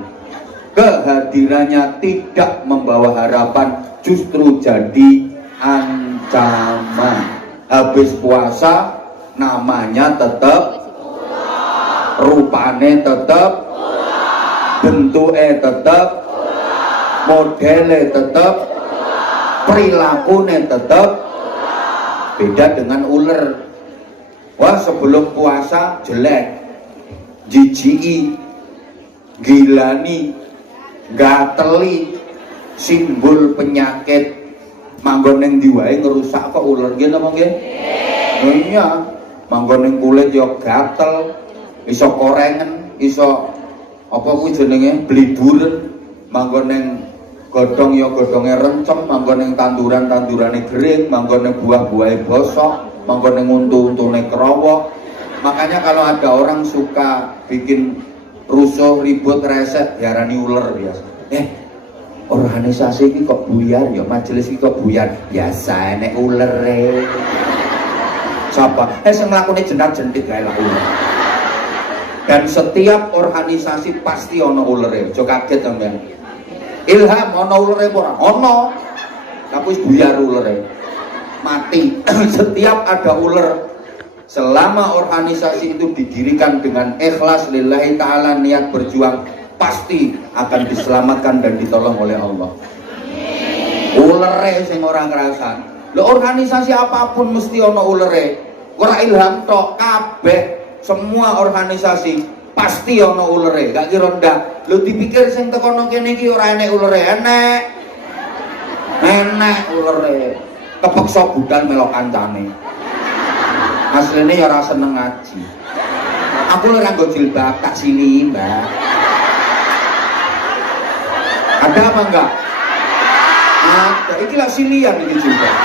Kehadirannya tidak membawa harapan, justru jadi ancaman. Habis puasa namanya tetap, rupane tetap, bentuke tetap, modele tetap, perilakunya tetap. Beda dengan ular. Wah, sebelum puasa jelek, jijiki, gilani, gateli, simbol penyakit, manggon ning ndi wae ngerusak kok ular nggih napa nggih? Iya, manggon ning kulit yo gatel, iso korengen, iso apa kuwi jenenge bliduren, manggon ning godhong yo godhonge rencem, manggon ning tanduran-tandurane kering, manggon ning buah-buahe bosok, manggon ning untu-untune kerowok. Makanya kalau ada orang suka bikin rusuh, ribut, reset, diarani ular biasa. Organisasi ini kok buyar ya, majelis ini kok buyar. Biasa nek ulere. Siapa? Sing nglakoni jenat-jentit kae lah ular. Dan setiap organisasi pasti ono ulere. Aja kaget sampean. Ilham ono ulere apa ora? Ono. Tapi wis buyar ulere. Mati. Setiap ada ular, selama organisasi itu didirikan dengan ikhlas lillahi ta'ala, niat berjuang, pasti akan diselamatkan dan ditolong oleh Allah. Ulere sing ora ngerasan. Lho, organisasi apapun mesti ono ulere. Ora Ilham tok, kabeh semua organisasi pasti ono ulere. Gak kira ndak. Lho, dipikir sing tekono kene iki ora enek ulere. Enek ulere. Kepeksa budal melok kancane. Aslinya ya ora seneng ngaji. Aku lho nganggo jilbab tak sini, Mbak. Ada apa enggak? Ada. Iki lah silian iki jilbab.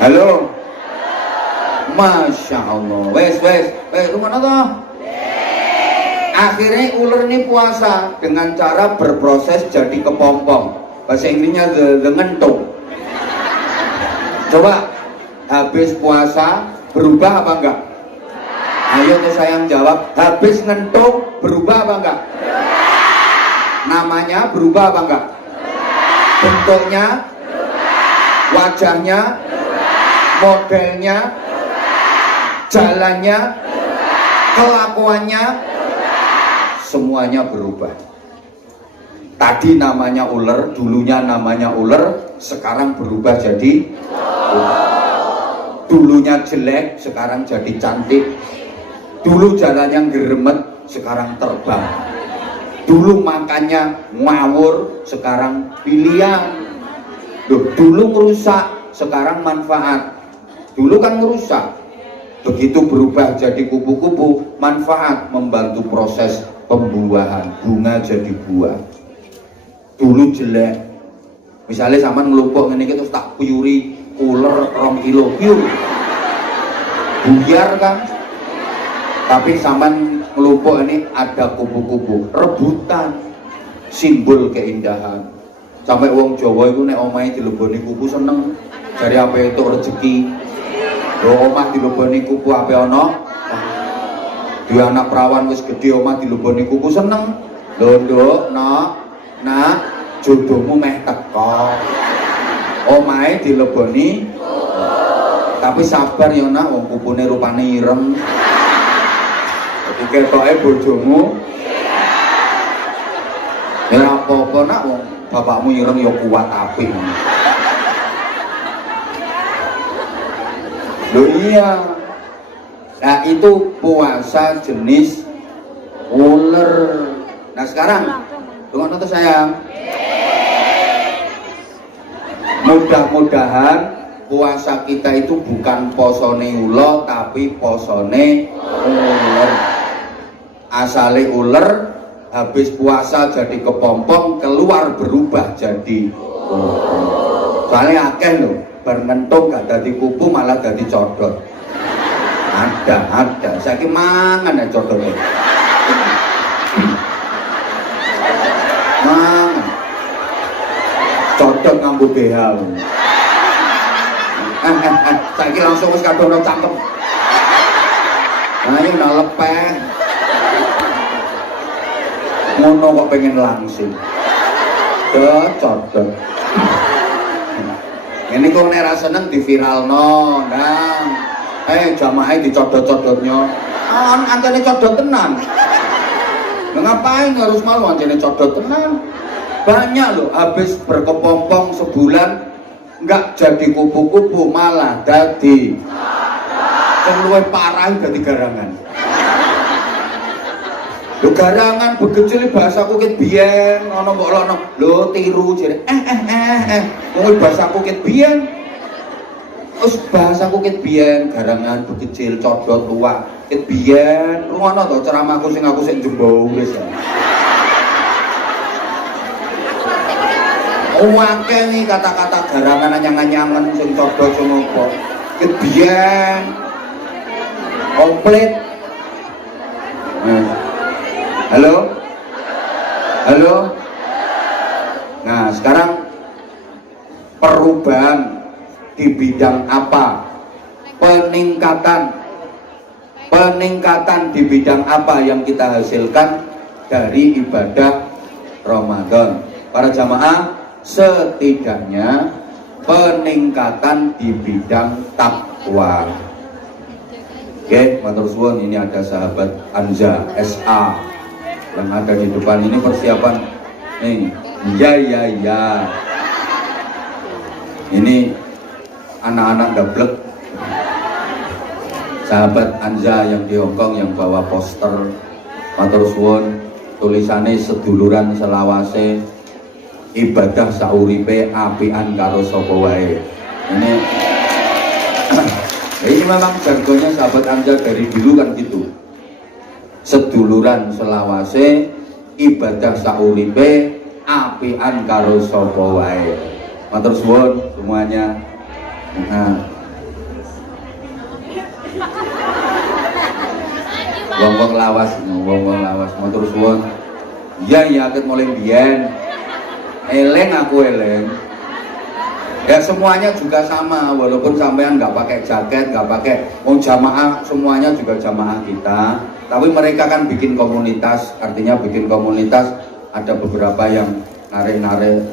Halo. Masya Allah. Wes, lu mana toh? Akhirnya ular ini puasa dengan cara berproses jadi kepompong. Bahasa Inggrisnya the ngentung. Coba habis puasa berubah apa enggak? Ayo tuh sayang jawab. Habis ngentung berubah apa enggak? Namanya berubah apa enggak? Bentuknya, wajahnya, modelnya, jalannya, kelakuannya, semuanya berubah. Tadi namanya ular, dulunya namanya ular, sekarang berubah jadi dulunya jelek, sekarang jadi cantik. Dulu jalannya geremet, sekarang terbang. Dulu makannya ngawur, sekarang pilihan. Dulu merusak, sekarang manfaat. Dulu kan merusak, begitu berubah jadi kupu-kupu, manfaat, membantu proses pembuahan, bunga jadi buah. Dulu jelek, misalnya sampean ngelumpuk ngene iki terus tak piuri uler 2 kilo, piur buyar kan. Tapi sampean ngelumpuk ini ada kupu-kupu, rebutan, simbol keindahan. Sampai wong Jawa itu nek omahe dileboni kupu seneng, dari apa itu rezeki. Lho omah dileboni kupu ape ana? Dua anak perawan wis gede omah dileboni kupu seneng. Lho nduk, nak, jodohmu meh teko. Omahe dileboni tapi sabar ya nak, wong kupune rupane ireng. Dadi ketoke bojomu ya apa-apa nak, wong bapakmu ireng ya kuat apik. Loh iya. Nah itu puasa jenis ular. Nah sekarang tunggu nonton sayang. Mudah-mudahan puasa kita itu bukan posone ulo tapi posone ular. Asale ular, habis puasa jadi kepompong, keluar berubah jadi soalnya akeh loh, bernentung gak jadi kupu malah jadi codot. Ada saiki mangan ya codot. Mangan codot nganggo BH. Saiki langsung wis kadang cangkem. Nah ini udah lepeh. Ngono kok pengen langsing. Codot. Ini kok nek ra seneng di viral no, nah, jamaah dicodot-codotnya, antene codot tenan. Ngapain harus malu antene codot tenan? Banyak loh, habis berkepompong sebulan nggak jadi kupu-kupu malah jadi luwih parah jadi garangan. Lho garangan begecil bahasa kukit biyen ana mbok lono lho tiru jere wong bahasa kukit biyen wis bahasa kukit biyen garangan begecil codot tua kit biyen rungono to ceramahku sing aku sing jembau wis akeh nih kata-kata garangan anyang-anyangan sing codot sing apa kit biyen komplit. Halo? Nah sekarang perubahan di bidang apa? Peningkatan di bidang apa yang kita hasilkan dari ibadah Ramadan? Para jamaah, setidaknya peningkatan di bidang takwa. Oke, matur suwun, ini ada sahabat Anja SA yang ada di depan ini persiapan nih. Ya ini anak-anak gablek sahabat Anja yang di Hongkong yang bawa poster matur suwun tulisannya seduluran selawase ibadah sauripe apian karo sapa wae. Ini memang jargonnya sahabat Anja dari dulu kan gitu. Seduluran selawase ibadah sauripe apian karo sapa wae. Matur suwun semuanya. Wong-wong lawas matur suwun. Iya ket mulai biyen. Eleng aku eleng. Ya semuanya juga sama, walaupun sampean nggak pakai jaket, nggak pakai jamaah, semuanya juga jamaah kita. Tapi mereka kan bikin komunitas, artinya bikin komunitas ada beberapa yang narik-narik.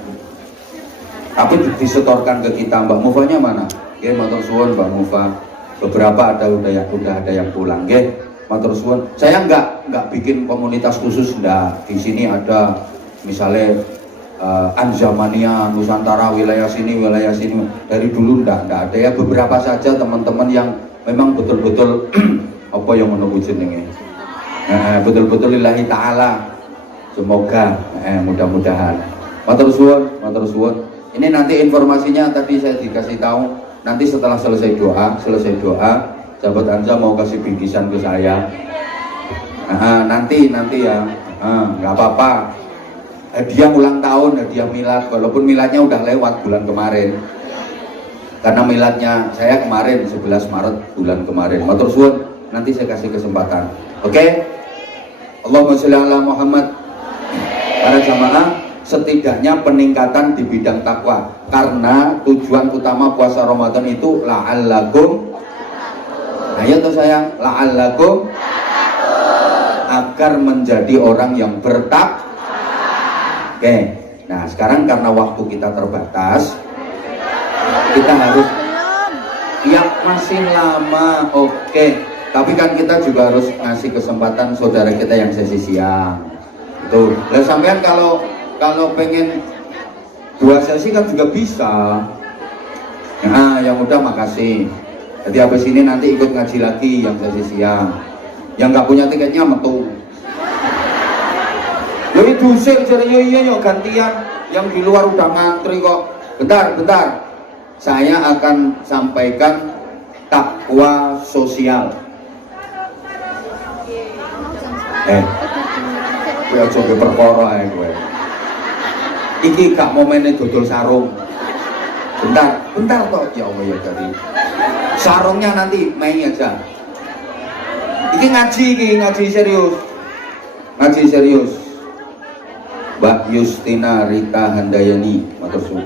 Tapi disetorkan ke kita. Mbak Mufanya mana? Oke, matur suwun Mbak Mufa. Beberapa udah ada yang pulang, nggih. Matur suwun. Saya nggak bikin komunitas khusus, ndak. Di sini ada misalnya Anzamania, Nusantara, wilayah sini. Dari dulu ndak ada ya, beberapa saja teman-teman yang memang betul-betul apa yang menunggu jenenge. Betul-betul lillahi taala. Semoga mudah-mudahan. Matur suwun. Ini nanti informasinya tadi saya dikasih tahu. Nanti setelah selesai doa, sahabat Anza mau kasih bingkisan ke saya. Nanti ya, nggak apa-apa. Hadiah ulang tahun, hadiah milad, walaupun miladnya udah lewat bulan kemarin. Karena miladnya saya kemarin 11 Maret bulan kemarin. Matur suwun, nanti saya kasih kesempatan. Oke? Allahumma sholli ala Muhammad. Para jamaah, setidaknya peningkatan di bidang takwa, karena tujuan utama puasa Ramadan itu la'allakum, ayo tuh sayang, la'allakum, agar menjadi orang yang bertakwa. Oke, nah sekarang karena waktu kita terbatas, kita harus yang masih lama, oke, tapi kan kita juga harus ngasih kesempatan saudara kita yang sesi siang. Tuh, dan sampean kalau pengen 2 sesi kan juga bisa. Nah, yang udah makasih. Jadi habis ini nanti ikut ngaji lagi yang sesi siang. Yang nggak punya tiketnya metu. Jadi dusir iya gantian. Yang di luar udah ngantri kok. Bentar. Saya akan sampaikan takwa sosial. Gue aja gue perkara ya gue. Iki gak momennya dodol sarung. Bentar toh, ya Allah ya tadi. Sarungnya nanti Mei aja. Iki ngaji serius. Mbak Yustina Rita Handayani, matur suwun.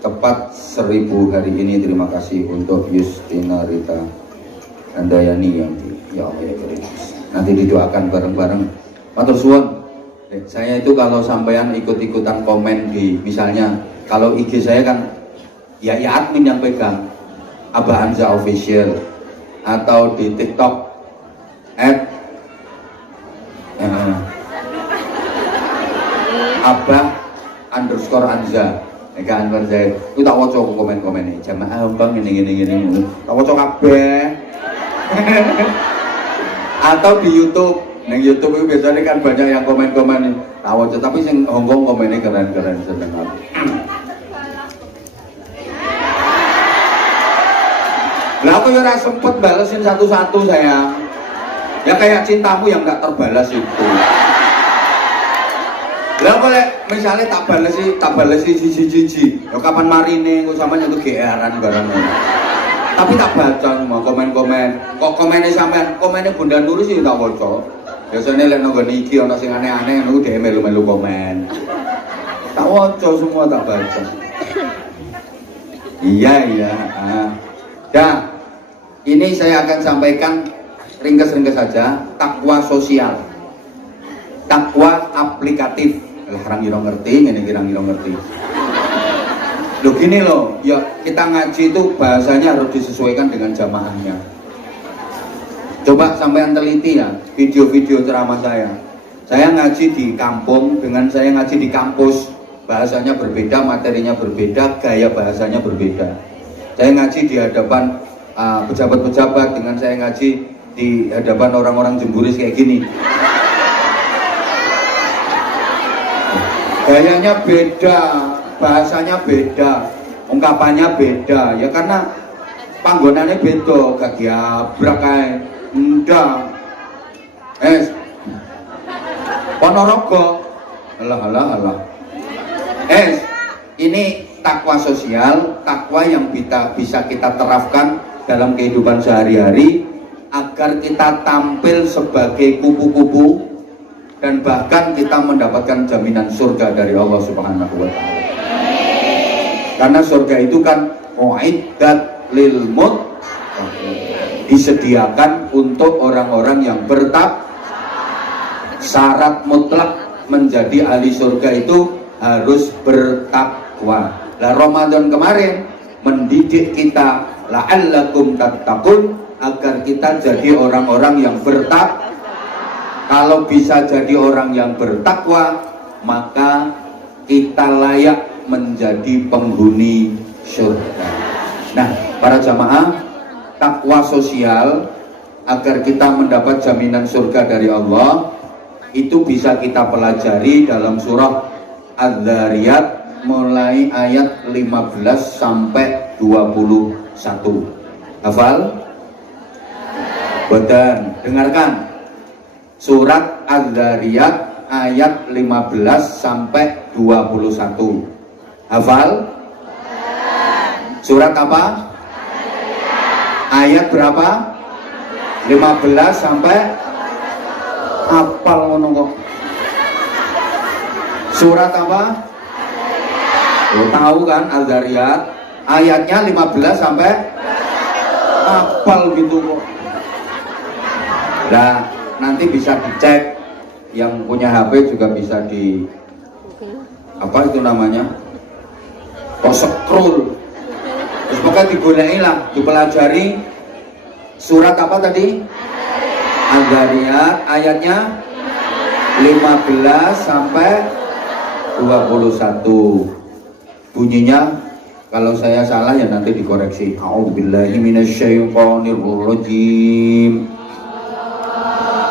Tepat 1000 hari ini, terima kasih untuk Yustina Rita Handayani yang ya Allah ya Karim. Nanti didoakan bareng-bareng. Matur suwun. Saya itu kalau sampean ikut-ikutan komen di, misalnya kalau IG saya kan ya admin yang pegang, Abah Anza Official, atau di TikTok @Abah_Anza. Eka Anwar Zaid. Itu tak waca komen-komen ini. Jamaah bang ini. Tak waca kabeh. Atau di YouTube. Neng YouTube itu biasanya kan banyak yang komen-komen tahu aja, tapi sing Hongkong komennya keren-keren seneng aku. Lah aku ya sempet balesin satu-satu sayang. Ya kayak cintamu yang nggak terbalas itu. Lah boleh misalnya tak balesi jiji. Ya kapan marine kok sampean itu GR-an barang. Tapi tak baca semua komen-komen. Kok komennya sampean, komennya Bunda Nuri sih tak baca. Biasanya lihat nonggon iki ono sing aneh-aneh ngono dhek melu-melu komen. Tak waca semua, tak baca. Iya. Ini saya akan sampaikan ringkas-ringkas saja, takwa sosial. Takwa aplikatif. Lah orang kira ngerti, ngene kira ngerti. Loh gini loh, ya kita ngaji itu bahasanya harus disesuaikan dengan jamaahnya. Coba sampean teliti ya video-video ceramah saya. Saya ngaji di kampung dengan saya ngaji di kampus, bahasanya berbeda, materinya berbeda, gaya bahasanya berbeda. Saya ngaji di hadapan pejabat-pejabat dengan saya ngaji di hadapan orang-orang jemburis kayak gini. Gayanya beda, bahasanya beda, ungkapannya beda. Ya karena panggonannya beda, gak giabrak kae. Ndak. Ponorogo. Alah. Ini takwa sosial, takwa yang bisa kita terapkan dalam kehidupan sehari-hari agar kita tampil sebagai kupu-kupu dan bahkan kita mendapatkan jaminan surga dari Allah Subhanahu wa taala. Karena surga itu kan uiddat lil muttaqin, disediakan untuk orang-orang yang bertakwa. Syarat mutlak menjadi ahli surga itu harus bertakwa. Lah Ramadan kemarin mendidik kita la'allakum tattaqun, agar kita jadi orang-orang yang bertakwa. Kalau bisa jadi orang yang bertakwa, maka kita layak menjadi penghuni surga. Nah, para jamaah, takwa sosial agar kita mendapat jaminan surga dari Allah itu bisa kita pelajari dalam surah Az-Zariyat mulai ayat 15 sampai 21. Hafal? Boten, dengarkan. Surat Az-Zariyat ayat 15 sampai 21. Hafal? Surat apa? Ayat berapa? 15 sampai hafal ngono kok. Surat apa? Lo tahu kan Az-Zariyat? Ayatnya 15 sampai hafal gitu kok. Nah, nanti bisa dicek, yang punya HP juga bisa di apa itu namanya, scroll, terus pokoknya digoleki lah, dipelajari. Surat apa tadi? Az-Zariyat ayatnya 15 sampai 21. Bunyinya kalau saya salah ya nanti dikoreksi. A'udzubillahi minasyaitonirrajim.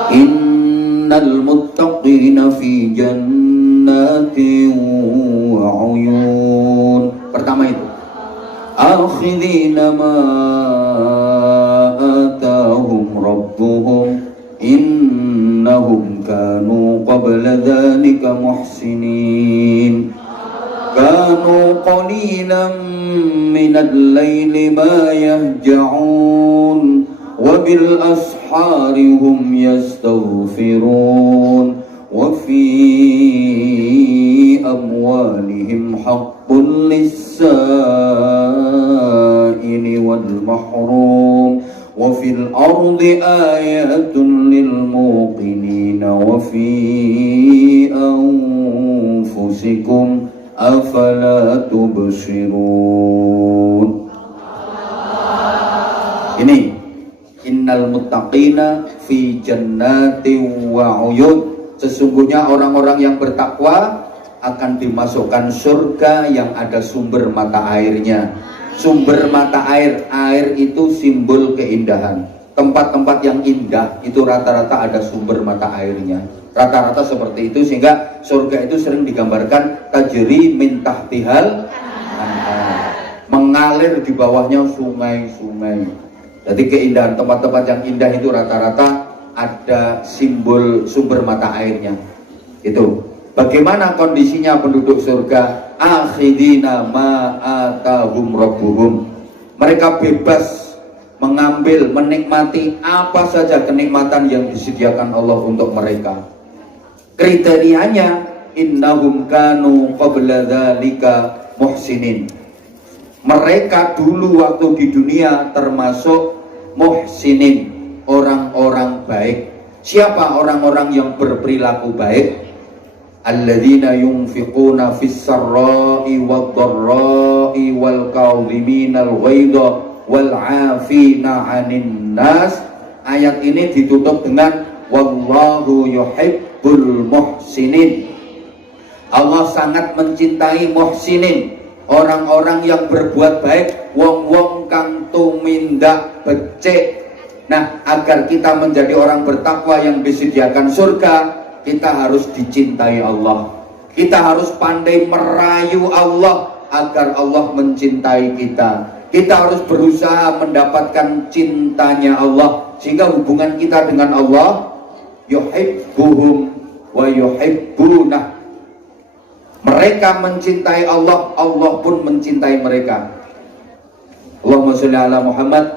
Innal muttaqina fi jannatin wa 'uyun. Pertama itu akhidina ma atahum rabbuhum innahum kanu qabla dhalika muhsinin kanu qalilan minal layli ma yahja'un wa bil ashari hum yastaghfirun wa fi amwalihim haqqun lis-sa'ili wal mahrum wa fil ardi ayatun lil muqinina wa fi anfusikum afala tubsirun. Ini innal muttaqina fi jannatin wa 'uyun. Sesungguhnya orang-orang yang bertakwa akan dimasukkan surga yang ada sumber mata airnya. Sumber mata air, air itu simbol keindahan. Tempat-tempat yang indah itu rata-rata ada sumber mata airnya. Rata-rata seperti itu, sehingga surga itu sering digambarkan tajri min tahtihal anhar, mengalir di bawahnya sungai-sungai. Jadi keindahan tempat-tempat yang indah itu rata-rata ada simbol sumber mata airnya. Itu. Bagaimana kondisinya penduduk surga? Akhidina ma atahum rabbuhum. Mereka bebas mengambil, menikmati apa saja kenikmatan yang disediakan Allah untuk mereka. Kriterianya innahum kanu qabla dzalika muhsinin. Mereka dulu waktu di dunia termasuk muhsinin, orang-orang baik. Siapa orang-orang yang berperilaku baik? Alladzina yunfiquna fis sarra'i wad dharra'i wal kadhiminal ghaidha wal 'afina 'anil nas. Ayat ini ditutup dengan wallahu yuhibbul muhsinin. Allah sangat mencintai muhsinin, orang-orang yang berbuat baik, wong-wong kang tumindak becik. Nah, agar kita menjadi orang bertakwa yang disediakan surga, kita harus dicintai Allah. Kita harus pandai merayu Allah agar Allah mencintai kita. Kita harus berusaha mendapatkan cintanya Allah, sehingga hubungan kita dengan Allah yuhibbuhum wa yuhibbunah. Mereka mencintai Allah, Allah pun mencintai mereka. Allahumma sholli ala Muhammad.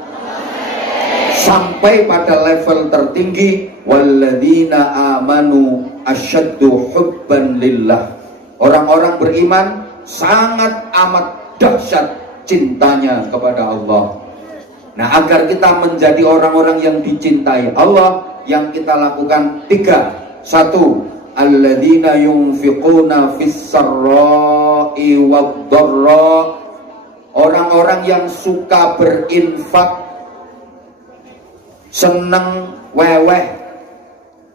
Sampai pada level tertinggi, walladzina amanu asyaddu hubban lillah. Orang-orang beriman sangat amat dahsyat cintanya kepada Allah. Nah, agar kita menjadi orang-orang yang dicintai Allah, yang kita lakukan 3. 1. Alladzina yunfiquna fis sarra'i wad dharra. Orang-orang yang suka berinfak seneng weweh,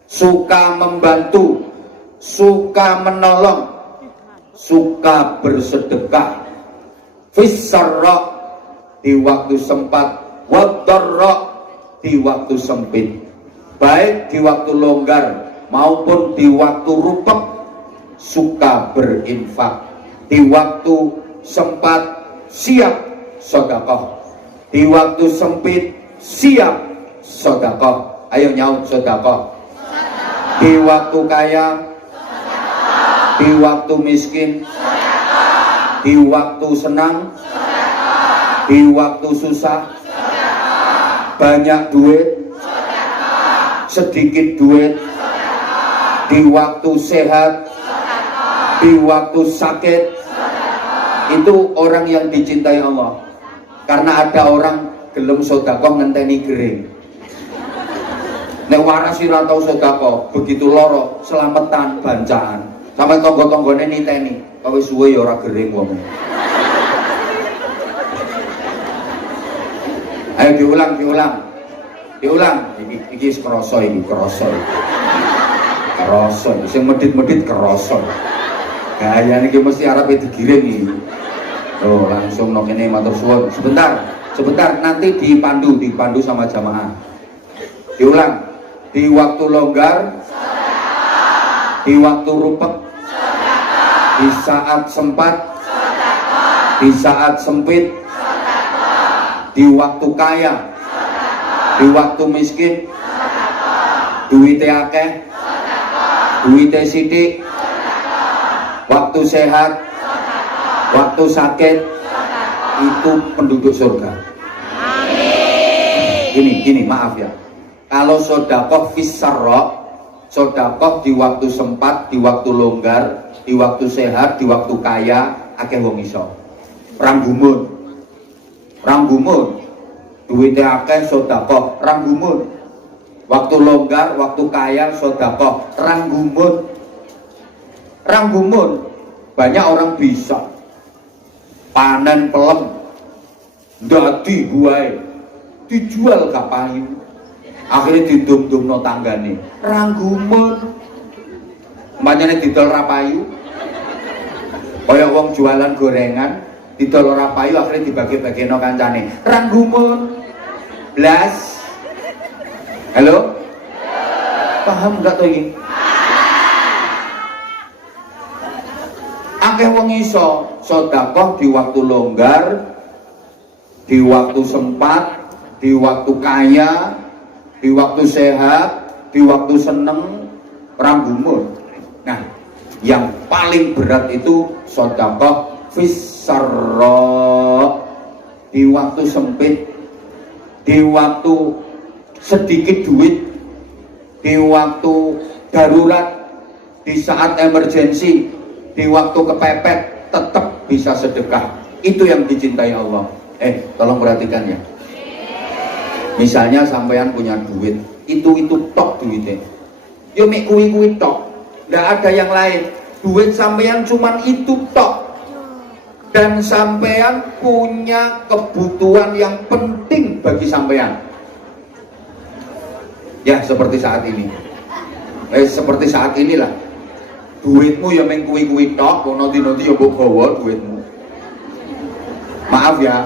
suka membantu, suka menolong, suka bersedekah, fisarra di waktu sempat, wadarra di waktu sempit, baik di waktu longgar maupun di waktu rupek, suka berinfak, di waktu sempat siap sedekah, di waktu sempit siap sedekah. Ayo nyaut sedekah. Di waktu kaya, di waktu miskin, di waktu senang, di waktu susah, banyak duit, sedikit duit, di waktu sehat, di waktu sakit. Itu orang yang dicintai Allah. Karena ada orang gelem sedekah ngenteni gering. Nek waras ora tau sedekah, begitu loro selamatan bancaan. Sampai tonggo-tonggone niteni, kowe suwe ya ora gering wong. Ayo diulang. Iki kroso iki, kroso. Kroso, sing medit-medit kroso. Gaya niki mesti arepe digiring iki. Oh, langsung nang kene matur suwun. Sebentar, nanti dipandu sama jamaah. Diulang. Di waktu longgar, di waktu rupek, di saat sempat, di saat sempit, di waktu kaya, di waktu miskin, duwite akeh, duwite sithik, waktu sehat, waktu sakit, itu penduduk surga. Gini, maaf ya. Kalau sedekah fisarra, sedekah di waktu sempat, di waktu longgar, di waktu sehat, di waktu kaya, akeh wong iso. Ranggumun, duwite akeh sedekah, ranggumun. Waktu longgar, waktu kaya, sedekah, ranggumun. Banyak orang bisa panen pelem, dadi buahe, dijual kapayu, akhirnya didum-dumno tanggane, ranggumun. Mbanyane didol rapayu, kaya wong jualan gorengan, didol ora payu akhirnya dibagi-bagino kancane, ranggumun. Blas. Halo? Paham enggak tuh ini? Akeh wong iso sedekah di waktu longgar, di waktu sempat, di waktu kaya, di waktu sehat, di waktu seneng, ranggumun. Nah, yang paling berat itu sedekah fisarra, di waktu sempit, di waktu sedikit duit, di waktu darurat, di saat emergensi, di waktu kepepet, tetap bisa sedekah. Itu yang dicintai Allah. Tolong perhatikan ya. Misalnya sampean punya duit, itu tok duitnya. Yo mek kuwi tok. Nggak ada yang lain. Duit sampean cuman itu tok. Dan sampean punya kebutuhan yang penting bagi sampean. Ya, seperti saat ini. Seperti saat inilah. Duitmu ya mek kuwi tok, nanti ya mbok gawa duitmu. Maaf ya.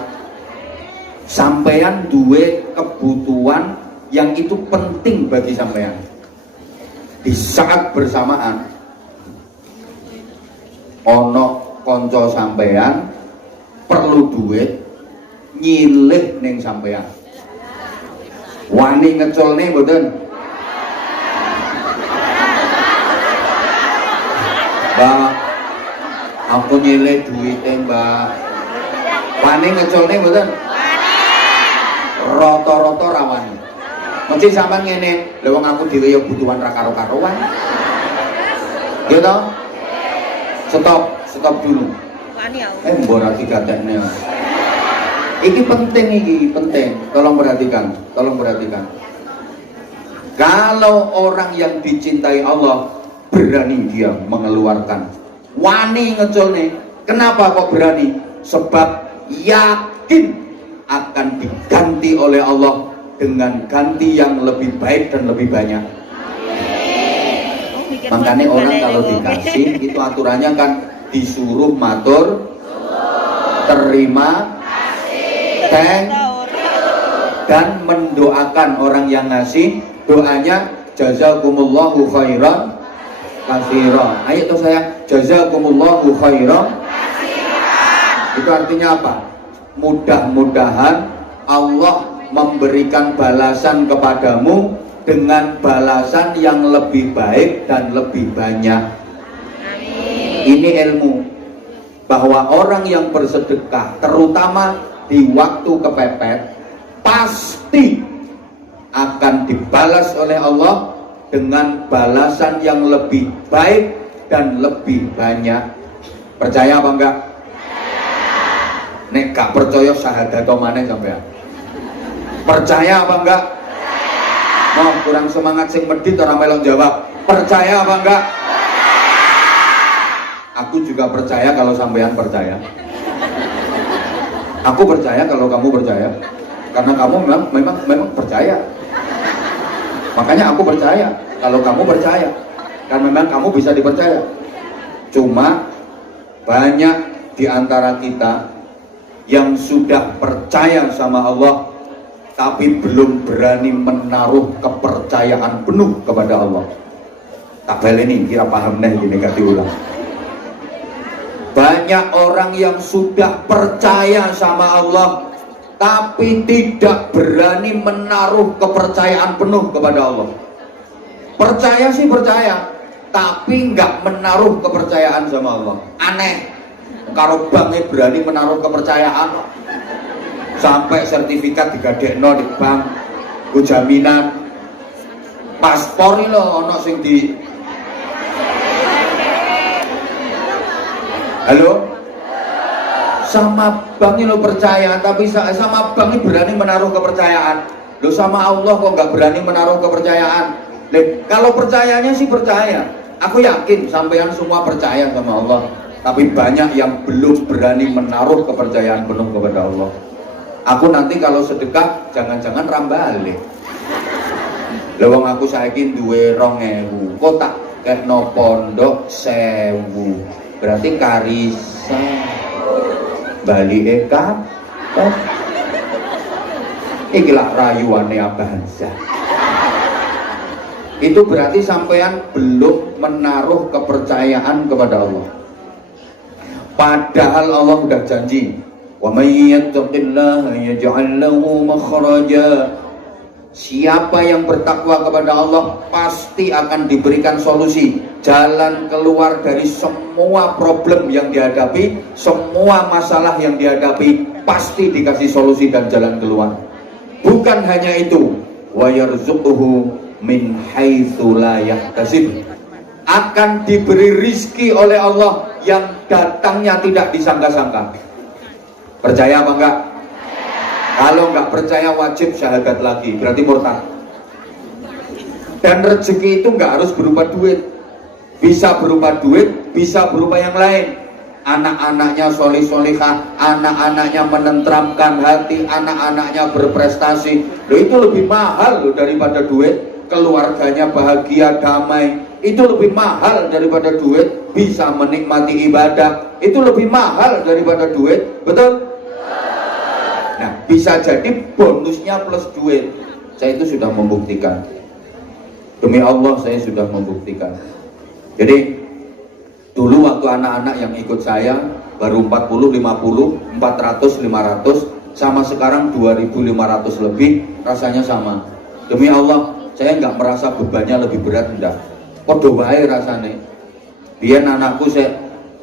Sampean duwe kebutuhan yang itu penting bagi sampean. Di saat bersamaan ono konco sampean perlu duit, nyilih ning sampean. Wani ngeculne mboten? Mbak, aku nyilih duitnya Mbak. Wani ngeculne mboten? Roto-roto rawani. Mesti sampean ngene, lha wong aku dhewe ya butuhan ra karo-karoan. Gitu? Stop dulu. Mbok ra digatekne. Iki penting. Tolong perhatikan. Kalau orang yang dicintai Allah berani dia mengeluarkan, wani ngeculne. Kenapa kok berani? Sebab yakin akan diganti oleh Allah dengan ganti yang lebih baik dan lebih banyak. Makanya orang kalau dikasih itu aturannya kan disuruh matur, terima, thank, dan mendoakan orang yang ngasih. Doanya jazakumullahu khairan katsiran. Ayo tuh saya, jazakumullahu khairan katsiran. Itu artinya apa? Mudah-mudahan Allah memberikan balasan kepadamu dengan balasan yang lebih baik dan lebih banyak. Ini ilmu bahwa orang yang bersedekah, terutama di waktu kepepet, pasti akan dibalas oleh Allah dengan balasan yang lebih baik dan lebih banyak. Percaya apa enggak? Nek gak percaya syahadat maneh sampean. Percaya apa enggak? Mau kurang semangat sing medit orang melok jawab. Percaya apa enggak? Aku juga percaya kalau sampean percaya. Aku percaya kalau kamu percaya. Karena kamu memang percaya. Makanya aku percaya kalau kamu percaya. Karena memang kamu bisa dipercaya. Cuma banyak di antara kita yang sudah percaya sama Allah tapi belum berani menaruh kepercayaan penuh kepada Allah. Tak baleni kira paham nih gini gak diulang. Banyak orang yang sudah percaya sama Allah tapi tidak berani menaruh kepercayaan penuh kepada Allah. Percaya sih percaya, tapi nggak menaruh kepercayaan sama Allah. Aneh. Karo banknya berani menaruh kepercayaan, sampai sertifikat digadekno di bank, ku jaminan, paspor ini loh, ono sing di. Halo, sama bank ini lo percaya, tapi sama bank ini berani menaruh kepercayaan. Lo sama Allah kok nggak berani menaruh kepercayaan? Kalau percayanya sih percaya, aku yakin sampean semua percaya sama Allah. Tapi banyak yang belum berani menaruh kepercayaan penuh kepada Allah. Aku nanti kalau sedekah jangan-jangan rambale. Lewang aku saiki duwe 2000, kok tak kekno pondok 1000. Berarti karisa Bali eka. Iki lah rayuane Abanza. Itu berarti sampean belum menaruh kepercayaan kepada Allah. Padahal Allah sudah janji, wa may yattaqillaha yaj'al lahu makhraja. Siapa yang bertakwa kepada Allah pasti akan diberikan solusi, jalan keluar dari semua problem yang dihadapi, semua masalah yang dihadapi pasti dikasih solusi dan jalan keluar. Bukan hanya itu, wa yarzuquhu min haitsu la yahtasib. Akan diberi rizki oleh Allah yang datangnya tidak disangka-sangka. Percaya apa enggak? Kalau enggak percaya wajib syahadat lagi, berarti murtad. Dan rezeki itu enggak harus berupa duit, bisa berupa duit, bisa berupa yang lain. Anak-anaknya solih-solihah, anak-anaknya menenteramkan hati, anak-anaknya berprestasi. Loh, itu lebih mahal loh daripada duit. Keluarganya bahagia, damai, itu lebih mahal daripada duit. Bisa menikmati ibadah, itu lebih mahal daripada duit. Betul? Nah, bisa jadi bonusnya plus duit. Saya itu sudah membuktikan. Demi Allah saya sudah membuktikan. Jadi dulu waktu anak-anak yang ikut saya baru 40, 50, 400, 500, sama sekarang 2500 lebih, rasanya sama. Demi Allah saya nggak merasa bebannya lebih berat, enggak. Podo wae rasane. Biar anakku saya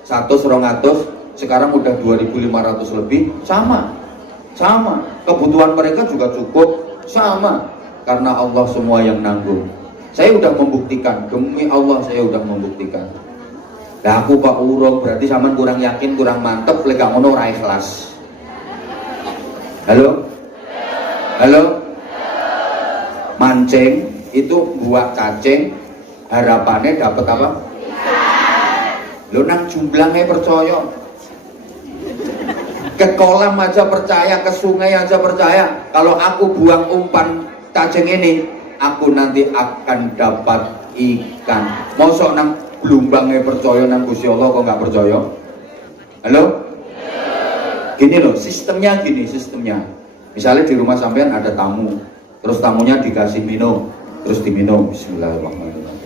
100-200, sekarang udah 2500 lebih, sama. Kebutuhan mereka juga cukup, sama. Karena Allah semua yang nanggung. Saya udah membuktikan, demi Allah saya udah membuktikan. Nah aku kok urung, berarti sampean kurang yakin, kurang mantep, lek gak ngono ora ikhlas. Halo? Mancing itu buat cacing, harapannya dapat apa? Lo nang jumlahnya percaya, ke kolam aja percaya, ke sungai aja percaya. Kalau aku buang umpan cacing ini aku nanti akan dapat ikan. Mosok nang blumbangnya percaya nang Gusti Allah kok nggak percaya? Halo? Gini loh, sistemnya gini, sistemnya. Misalnya di rumah sampean ada tamu, terus tamunya dikasih minum, terus diminum. Bismillahirrahmanirrahim.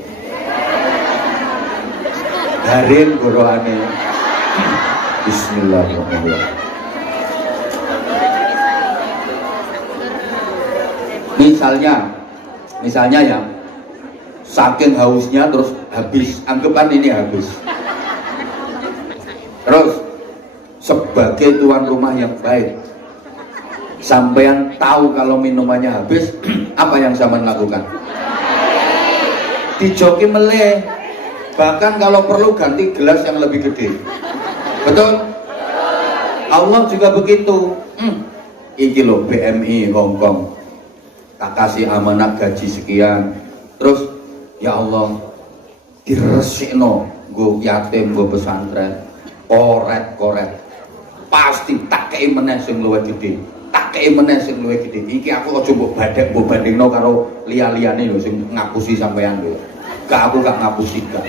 Garing goroane. Bismillahirrahmanirrahim. Misalnya ya, saking hausnya terus habis, anggapan ini habis. Terus sebagai tuan rumah yang baik, sampean tahu kalau minumannya habis, apa yang sampean lakukan? Dijoki meleh, bahkan kalau perlu ganti gelas yang lebih gede. Betul? Allah juga begitu. Iki loh BMI Hongkong, tak kasih amanat gaji sekian, terus ya Allah diresikno gue yatim, gue pesantren, koret pasti tak kei meneh sing luwih gede, tak kei meneh sing luwih gede. Iki aku aja mbok bandingno karo liya-liyane lho sing ngapusi sampean lho. Aku gak ngapusi gak.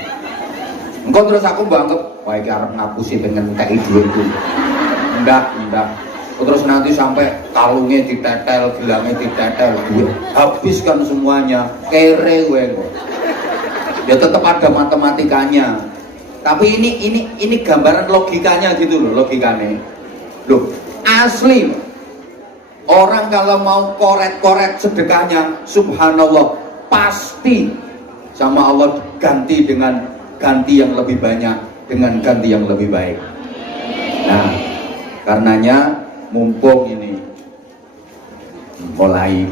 Engko terus aku mbok anggap wah iki arep ngapusi pengen kei dhuwitku. Ndak. Terus nanti sampai kalungnya ditetel, gelangnya ditetel, habiskan semuanya, kere gue. Ya tetap ada matematikanya. Tapi ini gambaran logikanya gitu loh, logikanya. Loh, asli. Orang kalau mau koret sedekahnya, subhanallah, pasti sama Allah ganti dengan ganti yang lebih banyak, dengan ganti yang lebih baik. Nah, karenanya mumpung ini mulai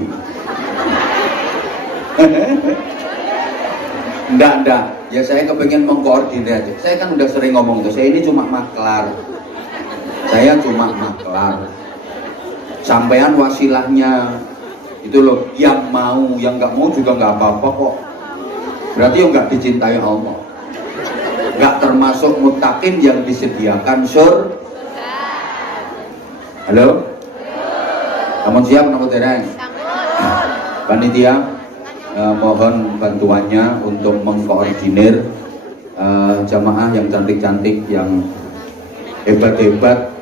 enggak ya, saya kepengen mengkoordinir aja. Saya kan udah sering ngomong tuh, saya ini cuma maklar, sampean wasilahnya itu loh, yang mau, yang nggak mau juga nggak apa-apa kok. Berarti yang nggak dicintai Allah, nggak termasuk muttaqin yang disediakan surga. Halo? Kamu siap nomor dereng? Panitia mohon bantuannya untuk mengkoordinir jamaah yang cantik-cantik, yang hebat-hebat.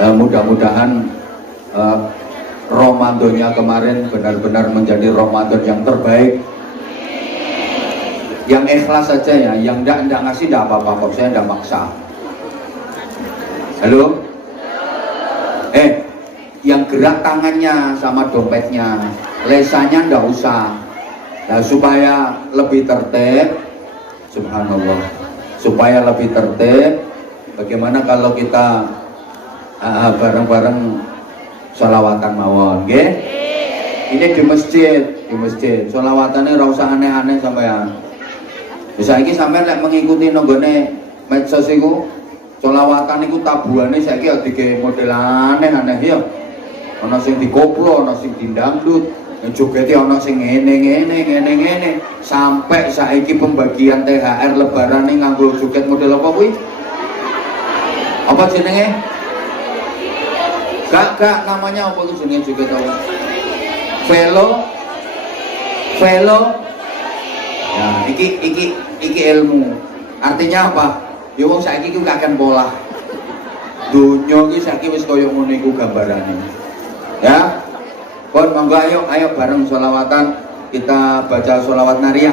Mudah-mudahan Ramadannya kemarin benar-benar menjadi Ramadan yang terbaik. Yang ikhlas saja ya, yang enggak ngasih enggak apa-apa kok, saya enggak maksa. Halo? Yang gerak tangannya sama dompetnya, lesanya ndak usah. Nah, supaya lebih tertib, subhanallah, supaya lebih tertib, bagaimana kalau kita bareng-bareng sholawatan mawon, nggih? Ini di masjid, sholawatannya ora usah aneh-aneh sampean. Bisa iki sampean lek mengikuti nonggone medsos iku, sholawatan iku tabuhane saiki ya dige model aneh-aneh ya. Ana sing dikoplo, ana sing dindangdut, jogete ana sing ngene, sampai saiki pembagian THR lebaran ning nganggo joget model apa kuwi? Apa jenenge? Gak namanya apa kuwi jenenge joget apa? Velo. Ya, iki ilmu. Artinya apa? Ya wong saiki ku kaken pola. Donya iki saiki wis kaya ngono iku gambarane. Ya, pun monggo ayo bareng sholawatan, kita baca sholawat nariyah.